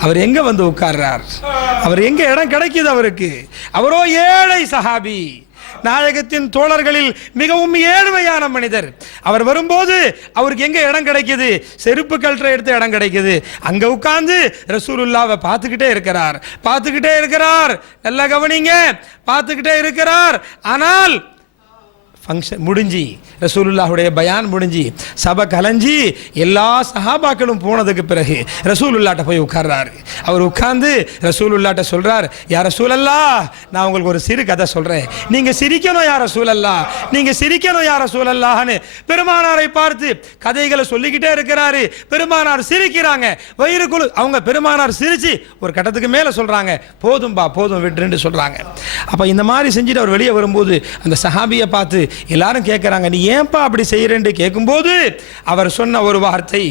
அவர் எங்க வந்து உட்கார்றார், அவர் எங்க இடம் கிடைக்குது அவருக்கு, அவரோ ஏழை சஹாபி, நாயகத்தின் தோழர்களில் மிகவும் ஏழ்மையான மனிதர். அவர் வரும்போது அவருக்கு எங்க இடம் கிடைக்குது, செருப்பு கழற்ற எடுத்த இடம் கிடைக்குது, அங்க உட்கார்ந்து ரசூலுல்லாவை பார்த்துக்கிட்டே இருக்கிறார். நல்லா கவனிங்க, பார்த்துக்கிட்டே இருக்கிறார். ஆனால் ஃபங்க்ஷன் முடிஞ்சு, ரசூலுல்லாஹுடைய பயான் முடிஞ்சு, சபை கலைஞ்சி எல்லா சஹாபாக்களும் போனதுக்கு பிறகு ரசூலுல்லாட்ட போய் உட்கார்றாரு. அவர் உட்கார்ந்து ரசூலுல்லாட்ட சொல்றார், யா ரசூலல்லாஹ், நான் உங்களுக்கு ஒரு சிறு கதை சொல்றேன், நீங்க சிரிக்கணும் யா ரசூலல்லாஹ், நீங்க சிரிக்கணும் யா ரசூலல்லாஹ்னு பெருமானாரை பார்த்து கதைகளை சொல்லிக்கிட்டே இருக்கிறாரு. பெருமானார் சிரிக்கிறாங்க, வயிறுக்குழு. அவங்க பெருமானார் சிரிச்சு ஒரு கட்டத்துக்கு மேல சொல்றாங்க, போதும்பா போதும் விட்டுன்னு சொல்றாங்க. அப்ப இந்த மாதிரி செஞ்சுட்டு அவர் வெளியே வரும்போது அந்த சஹாபியை பார்த்து எல்லாரும் கேட்கிறாங்க, நீ ஏன்பா அப்படி செய்யறேன்னு கேட்கும்போது அவர் சொன்ன ஒரு வார்த்தை,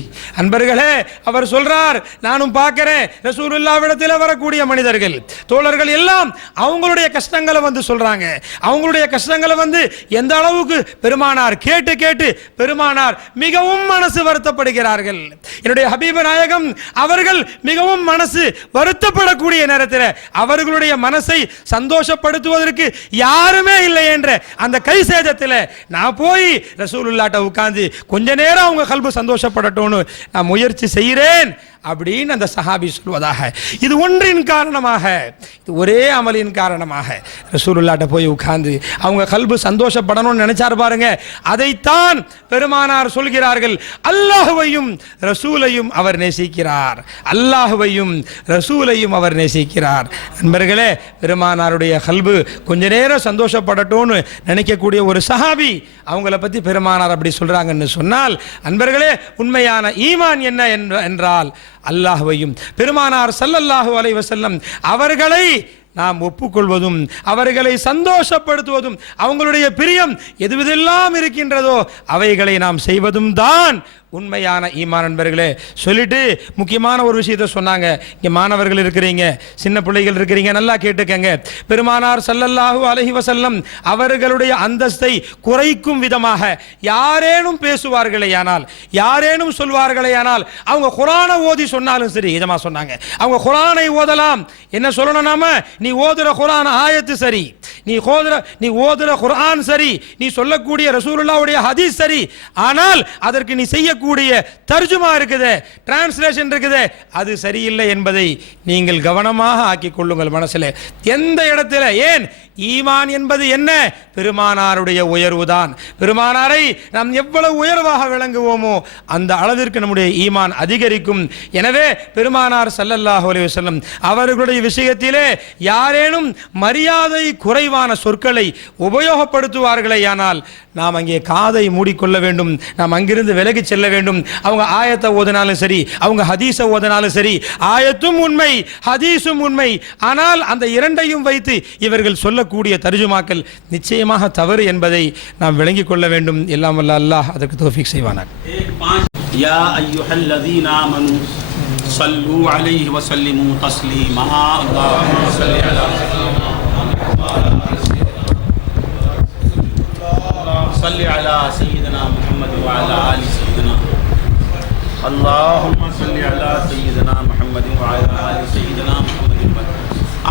அன்பர்களே, அவர் சொல்றார், நானும் பார்க்கிறேன் ரசூலுல்லாஹ்விடத்தில் வரக்கூடிய மனிதர்கள் தோழர்கள் எல்லாம் அவங்களுடைய கஷ்டங்களை வந்து சொல்றாங்க. அவங்களுடைய கஷ்டங்களை வந்து எந்த அளவுக்கு பெருமானார் கேட்டு கேட்டு பெருமானார் மிகவும் மனசு வருத்தப்படுகிறார்கள். என்னுடைய ஹபீப நாயகம் அவர்கள் மிகவும் மனசு வருத்தப்படக்கூடிய நேரத்தில் அவர்களுடைய மனசை சந்தோஷப்படுத்துவதற்கு யாருமே இல்லை என்ற அந்த கை சேதத்தில் நான் போய் ரசூலுல்லாஹ்ட்ட உட்கார்ந்து கொஞ்ச நேரம் அவங்க கல்பு சந்தோஷப்படட்டும்னு நான் முயற்சி செய்கிறேன் அப்படின்னு அந்த சஹாபி சொல்வதாக. இது ஒன்றின் காரணமாக, இது ஒரே அமலின் காரணமாக ரசூலுல்லாஹ்ட்ட போய் உட்கார்ந்து அவங்க கல்பு சந்தோஷப்படணும்னு நினைச்சார் பாருங்க. அதைத்தான் பெருமானார் சொல்கிறார்கள், அல்லாஹ்வையும் ரசூலையும் அவர் நேசிக்கிறார், அல்லாஹ்வையும் ரசூலையும் அவர் நேசிக்கிறார். நண்பர்களே, பெருமானாருடைய கல்பு கொஞ்ச நேரம் சந்தோஷப்படட்டும்னு நினைக்கக்கூடிய ஒரு சஹாபி அவங்கள பத்தி பெருமானார் அப்படி சொல்றாங்கன்னு சொன்னால், அன்பர்களே, உண்மையான ஈமான் என்ன என்றால் அல்லாஹ்வையும் பெருமானார் ஸல்லல்லாஹு அலைஹி வஸல்லம் அவர்களை நாம் ஒப்புக்கொள்வதும் அவர்களை சந்தோஷப்படுத்துவதும் அவங்களுடைய பிரியம் எதுவெல்லாம் இருக்கின்றதோ அவைகளை நாம் செய்வதும் தான் உண்மையான ஈமான். நண்பர்களே, சொல்லிட்டு முக்கியமான ஒரு விஷயத்தை சொன்னாங்க. இங்கே மாணவர்கள் இருக்கிறீங்க, சின்ன பிள்ளைகள் இருக்கிறீங்க, நல்லா கேட்டுக்கங்க. பெருமானார் ஸல்லல்லாஹு அலைஹி வஸல்லம் அவர்களுடைய அந்தஸ்தை குறைக்கும் விதமாக யாரேனும் பேசுவார்களேயானால், யாரேனும் சொல்வார்களேயானால், அவங்க குர்ஆனை ஓதி சொன்னாலும் சரி, இதமா சொன்னாங்க, அவங்க குர்ஆனை ஓதலாம். என்ன சொல்லணும் நாம, நீ ஓதுற குர்ஆன் ஆயத்து சரி, நீ ஓதுற குர்ஆன் சரி, நீ சொல்லக்கூடிய ரசூலுல்லாஹ்வுடைய ஹதீஸ் சரி, ஆனால் அதற்கு நீ செய்ய கூடிய தர்ஜுமா இருக்குது, டிரான்ஸ்லேஷன் இருக்குது, அது சரியில்லை என்பதை நீங்கள் கவனமாக ஆக்கிக் கொள்ளுங்கள் மனசில். எந்த இடத்துல, ஏன் ஈமான் என்பது என்ன, பெருமானாருடைய உயர்வுதான். பெருமானாரை நாம் எவ்வளவு உயர்வாக விளங்குவோமோ அந்த அளவிற்கு நம்முடைய ஈமான் அதிகரிக்கும். எனவே பெருமானார் ஸல்லல்லாஹு அலைஹி வஸல்லம் அவர்களுடைய விஷயத்திலே யாரேனும் மரியாதை குறைவான சொற்களை உபயோகப்படுத்துவார்களேயானால் நாம் அங்கே காதை மூடிக்கொள்ள வேண்டும், நாம் அங்கிருந்து விலகி செல்ல வேண்டும். அவங்க ஆயத்தை ஓதினாலும் சரி, அவங்க ஹதீஸை ஓதினாலும் சரி, ஆயத்தும் உண்மை ஹதீஸும் உண்மை, ஆனால் அந்த இரண்டையும் வைத்து இவர்கள் சொல்லக்கூடிய தர்ஜுமாக்கள் நிச்சயமாக தவறு என்பதை நாம் விளங்கிக் கொள்ள வேண்டும். எல்லாம் வல்ல அல்லாஹ் அதற்கு தௌஃபீக் செய்வானாக. யா அய்யுஹல்லதீன ஆமனூ ஸல்லூ அலைஹி வஸல்லிமூ தஸ்லீமா. அல்லாஹும்ம ஸல்லி அலா صل على سيدنا محمد وعلى آل سيدنا. اللهم صل على سيدنا محمد وعلى آل سيدنا محمد.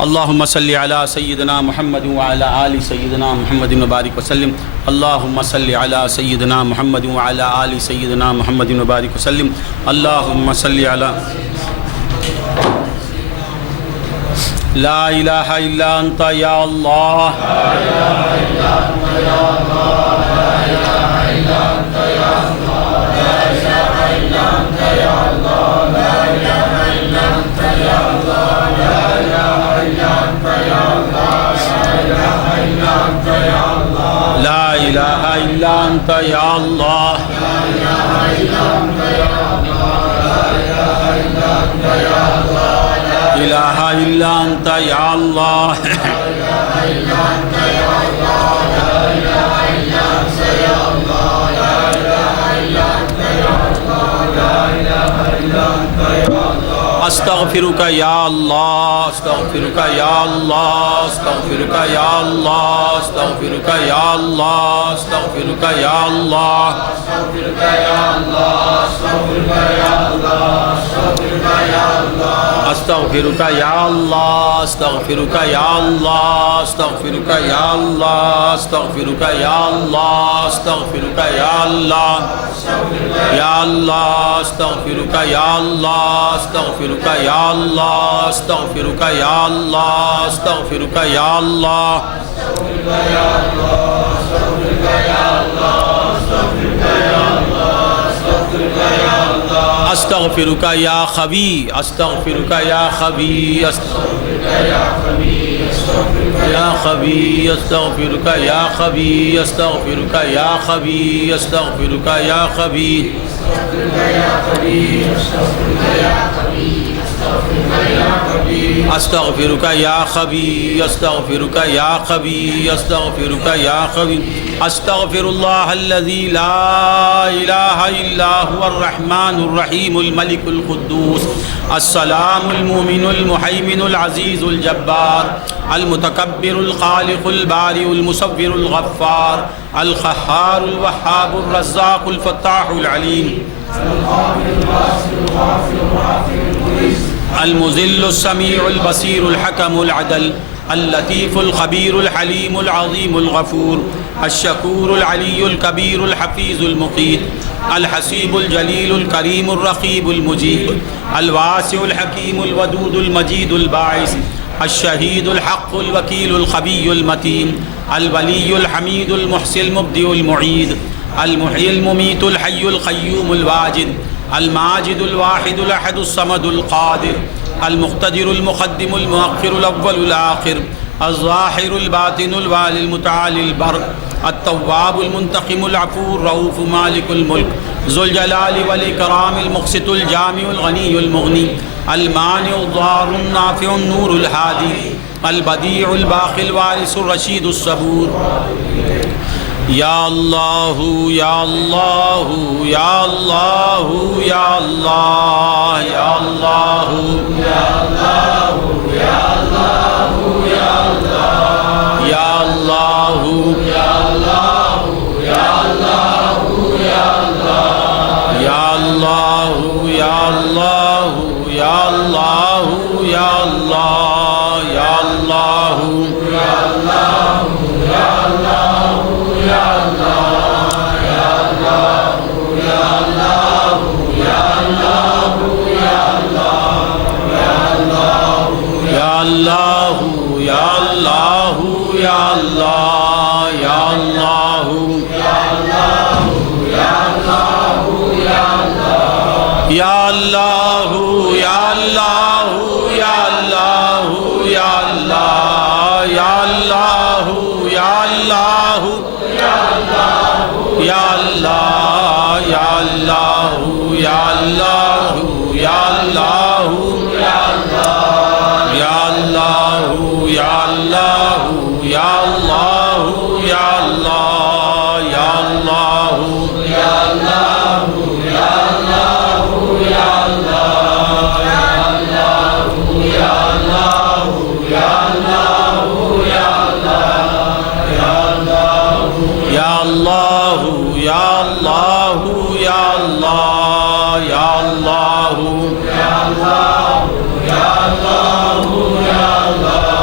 اللهم صل على سيدنا محمد وعلى آل سيدنا محمد وبارك وسلم. اللهم صل على سيدنا محمد وعلى آل سيدنا محمد وبارك وسلم. اللهم صل على لا إله إلا أنت يا الله. لا إله إلا أنت يا الله. لا إله إلا أنت يا الله. لا إله إلا أنت يا الله. لا إله إلا أنت يا الله. لا إله إلا أنت يا الله. لا إله إلا أنت يا الله. لا إله إلا أنت يا الله. لا إله إلا أنت يا الله. إله إلا أنت يا الله. لا إله إلا أنت يا الله. لا إله إلا أنت يا الله. لا إله إلا أنت يا الله. لا إله إلا أنت يا الله. أستغفرك يا الله. أستغفرك يا الله. أستغفرك يا الله. أستغفرك يا الله. أستغفرك يا الله. أستغفرك يا الله. أستغفرك يا الله. أستغفرك يا الله. أستغفرك يا الله. أستغفرك يا الله. أستغفرك يا الله. أستغفرك يا الله. أستغفرك يا الله. يا الله. أستغفرك يا الله. أستغفرك يا الله. أستغفرك يا الله. أستغفرك يا الله. أستغفرك يا خبي. أستغفرك يا خبي. أستغفرك يا خبي. يا خبي. أستغفرك يا خبي. أستغفرك يا خبي. أستغفرك يا خبي. أستغفرك يا خبي. أستغفرك يا خبي. أستغفرك يا خبي. أستغفر الله الذي لا إله إلا هو الرحمن الرحيم الملك القدوس السلام المؤمن المهيمن العزيز الجبار المتكبر الخالق البارئ المصور الغفار القهار الوهاب الرزاق الفتاح العليم المذل السميع البصير الحكم العدل اللطيف الخبير الحليم العظيم الغفور الشكور العلي الكبير الحفيظ المقيت الحسيب الجليل الكريم الرقيب المجيب الواسع الحكيم الودود المجيد الباعث الشهيد الحق الوكيل الخبي المتين الولي الحميد المحسن المبدئ المعيد المحيي المميت الحي القيوم الواجد الماجد الواحد الأحد الصمد القادر المقتدر المقدم المؤخر الأول الآخر الظاهر الباطن الوالي المتعالي البر التواب المنتقم العفو الرؤوف مالك الملك ذو الجلال والإكرام المقسط الجامع الغني المغني المانع الضار النافع النور الهادي البديع الباقي الوارث الرشيد الصبور يا الله يا الله يا الله يا الله يا الله يا الله يا الله يا الله يا الله يا الله يا الله يا الله يا الله يا الله يا الله يا الله يا الله يا الله يا الله Ya Allah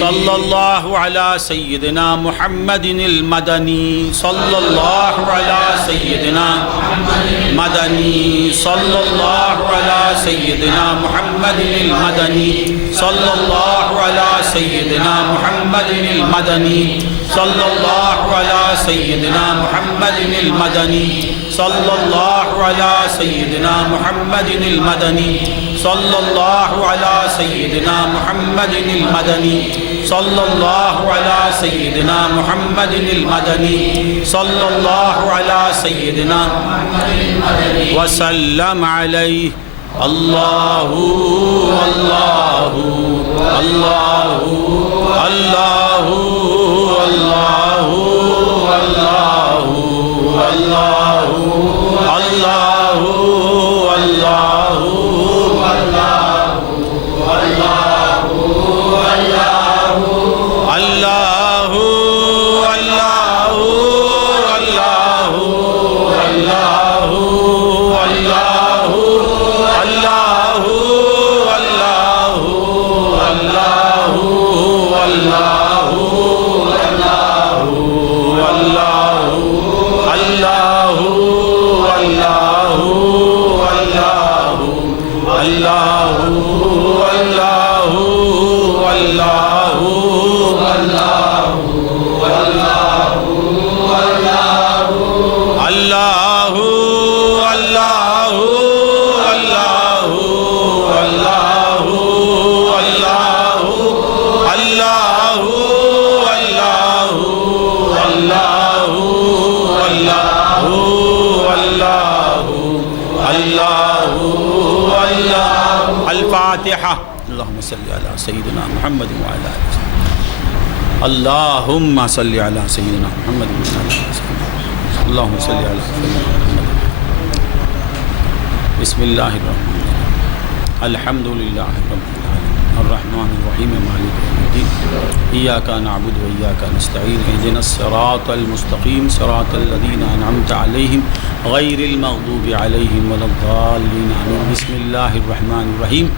صلی اللہ علی سیدنا محمد المدنی صلی اللہ علی سیدنا مدنی صلی اللہ علی سیدنا محمد المدنی صلی اللہ علی سیدنا محمد المدنی صلی اللہ علی سیدنا محمد المدنی صلی اللہ علی سیدنا محمد المدنی صلی اللہ علی سیدنا محمد المدنی صلی اللہ علی سیدنا محمد المدنی صلی اللہ علی سیدنا وسلم علیہ اللہ اللہ اللہ اللہ اللہ اللہ اللہ الفاتحة. اللهم صل على سيدنا محمد وعلى آله وسلم. اللهم صل على سيدنا محمد وعلى آله وسلم. اللهم صل على سيدنا محمد. بسم الله الرحمن الرحيم. الحمد لله رب العالمين الرحمن الرحيم مالك يوم الدين إياك نعبد وإياك نستعين اهدنا الصراط المستقيم صراط الذين أنعمت عليهم غير المغضوب عليهم ولا الضالين آمين. بسم الله الرحمن الرحيم.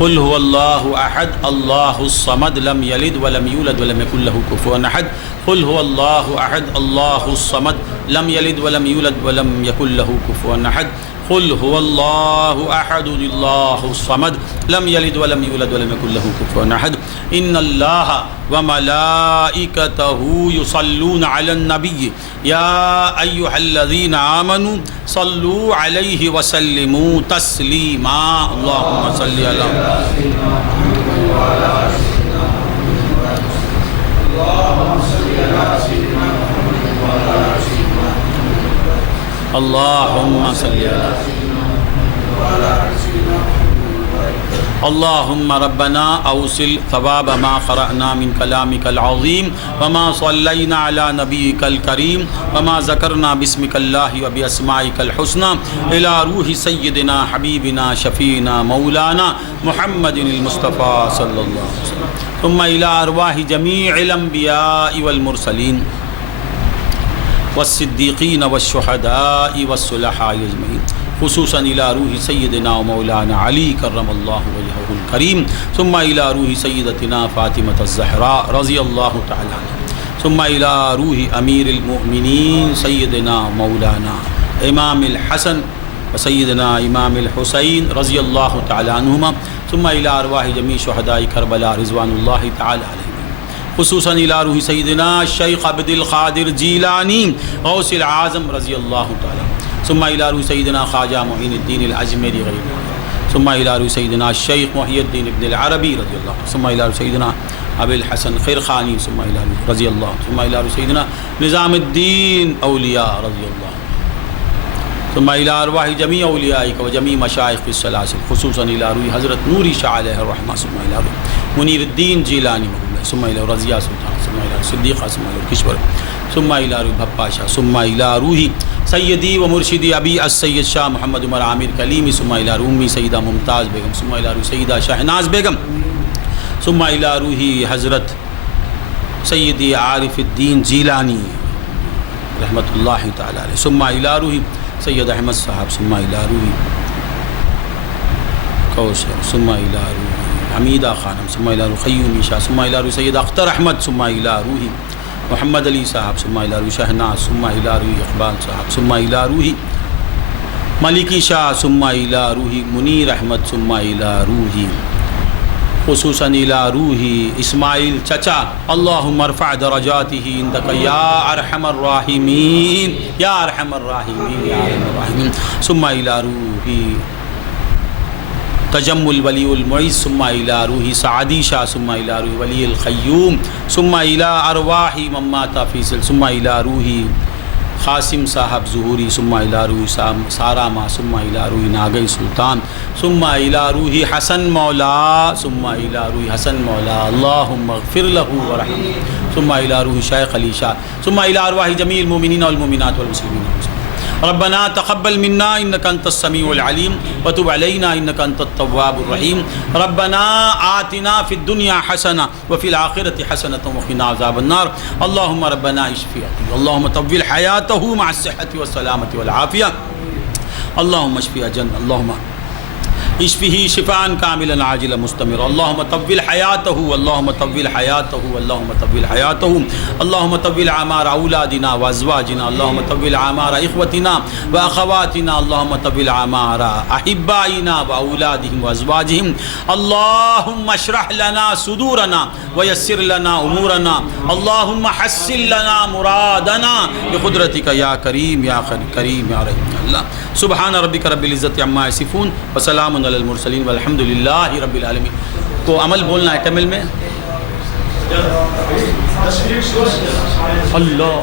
قل هو الله أحد الله الصمد لم يلد ولم يولد ولم يكن له كفوا أحد. قل هو الله أحد الله الصمد لم يلد ولم يولد ولم يكن له كفوا أحد. قل هو الله أحد الله الصمد لم يلد ولم يولد ولم يكن له كفوا أحد. إن الله وملائكته يصلون على النبي يا أيها الذين آمنوا صلوا عليه وسلموا تسليما. اللهم صل على اللهم صل على اللهم ربنا أوصل ثواب ما قرأنا من كلامك العظيم وما صلينا على نبيك الكريم وما ذكرنا باسمك الله وبأسمائك الحسنى إلى روح سيدنا حبيبنا شفينا مولانا محمد المصطفى صلى الله عليه وسلم ثم إلى أرواح جميع الأنبياء والمرسلين والصديقين والشهداء والصلحاء أجمعين. خصوصاً إلى روح سيدنا ومولانا علي كرم الله وجهه الكريم، ثم إلى روح سيدتنا فاطمة الزهراء رضي الله تعالى عنها، ثم إلى روح أمير المؤمنين سيدنا مولانا إمام الحسن وسيدنا إمام الحسين رضي الله تعالى عنهما، ثم إلى أرواح جميع شهداء كربلاء رضوان الله تعالى عليهم، خصوصاً إلى روح سيدنا الشيخ عبد القادر جيلاني غوث العظم رضي الله تعالى، ثم إلى روح سيدنا خواجہ معین الدین الأجمری غير، ثم إلى روح سيدنا الشيخ محي الدين ابن العربي رضي الله، ثم إلى روح سيدنا أبي الحسن خيرخاني، ثم إلى روح رضي الله، ثم إلى روح سيدنا نظام الدين أولياء رضي الله، ثم إلى أرواح جميع أوليائك وجميع مشايخ السلاسل، خصوصاً إلى روح حضرت نوری شاہ علیہ الرحمہ، ثم إلى روح منیر الدین جیلانی محمد، ثم إلى رضیہ سلطان، ثم إلى صدیقہ، ثم إلى کشور، ثم إلى روح بھپا شاہ، ثم إلى روح سیدی و مرشدی ابی السید شاہ محمد عمر عامر کلیمی، ثم إلى روح امی سیدہ ممتاز بیگم، ثم إلى روح سیدہ شہناز بیگم، ثم إلى روح حضرت سیدی عارف الدین جیلانی رحمۃ اللہ تعالی علیہ، ثم إلى روح سید احمد صاحب، ثم إلى روح کوثر، ثم إلى روح حمیدہ خانم، ثم إلى روح قیومی شاہ، ثم إلى روح سید اختر احمد، ثم إلى روح محمد علی صاحب، ثم إلى روح شہناز، ثم إلى روح اقبال صاحب، ثم إلى روح ملکی شاہ، ثم إلى روح منیر احمد، ثم إلى روح خصوصاً إلى روح اسماعیل چچا، اللہم ارفع درجاته عندك یا ارحم الراحمین یا ارحم الراحمین یا ارحم الراحمین، ثم إلى روح تجمل ولی المعز، ثم إلى روح سعدی شاہ، ثم إلى روح ولی القیوم، ثم إلى ارواح من مات فی سل، ثم إلى روح قاسم صاحب ظہوری، ثم إلى روح سارامہ، ثم إلى روح ناگئی سلطان، ثم إلى روح حسن مولا، ثم إلى روح حسن مولا اللہم اغفر له ورحمہ، ثم إلى روح شیخ علی شاہ، ثم إلى ارواح جمیع المؤمنین والمؤمنات والمسلمین والمسلمات. ربنا تقبل منا انك انت السميع العليم وتب علينا انك انت التواب الرحيم. ربنا آتنا في الدنيا حسنة وفي الآخرة حسنة وقنا عذاب النار. اللهم ربنا اشفي اللهم طول حياته مع الصحة والسلامة والعافية. اللهم اشفي جنة، اللهم اشفه شفاء كاملا عاجلا مستمرا. اللهم طول حياته، اللهم طول حياته، اللهم طول حياته. اللهم طول اعمار اولادنا وازواجنا، اللهم طول اعمار اخوتنا واخواتنا، اللهم طول اعمار احبائنا واولادهم وازواجهم. اللهم اشرح لنا صدورنا ويسر لنا امورنا، اللهم حسن لنا مرادنا بقدرتك يا كريم يا كريم يا رحيم. اللہ سبحان ربک رب العزت عما یصفون وسلام علی المرسلین والحمد للہ رب العالمین. کو عمل بولنا ہے کمل میں اللہ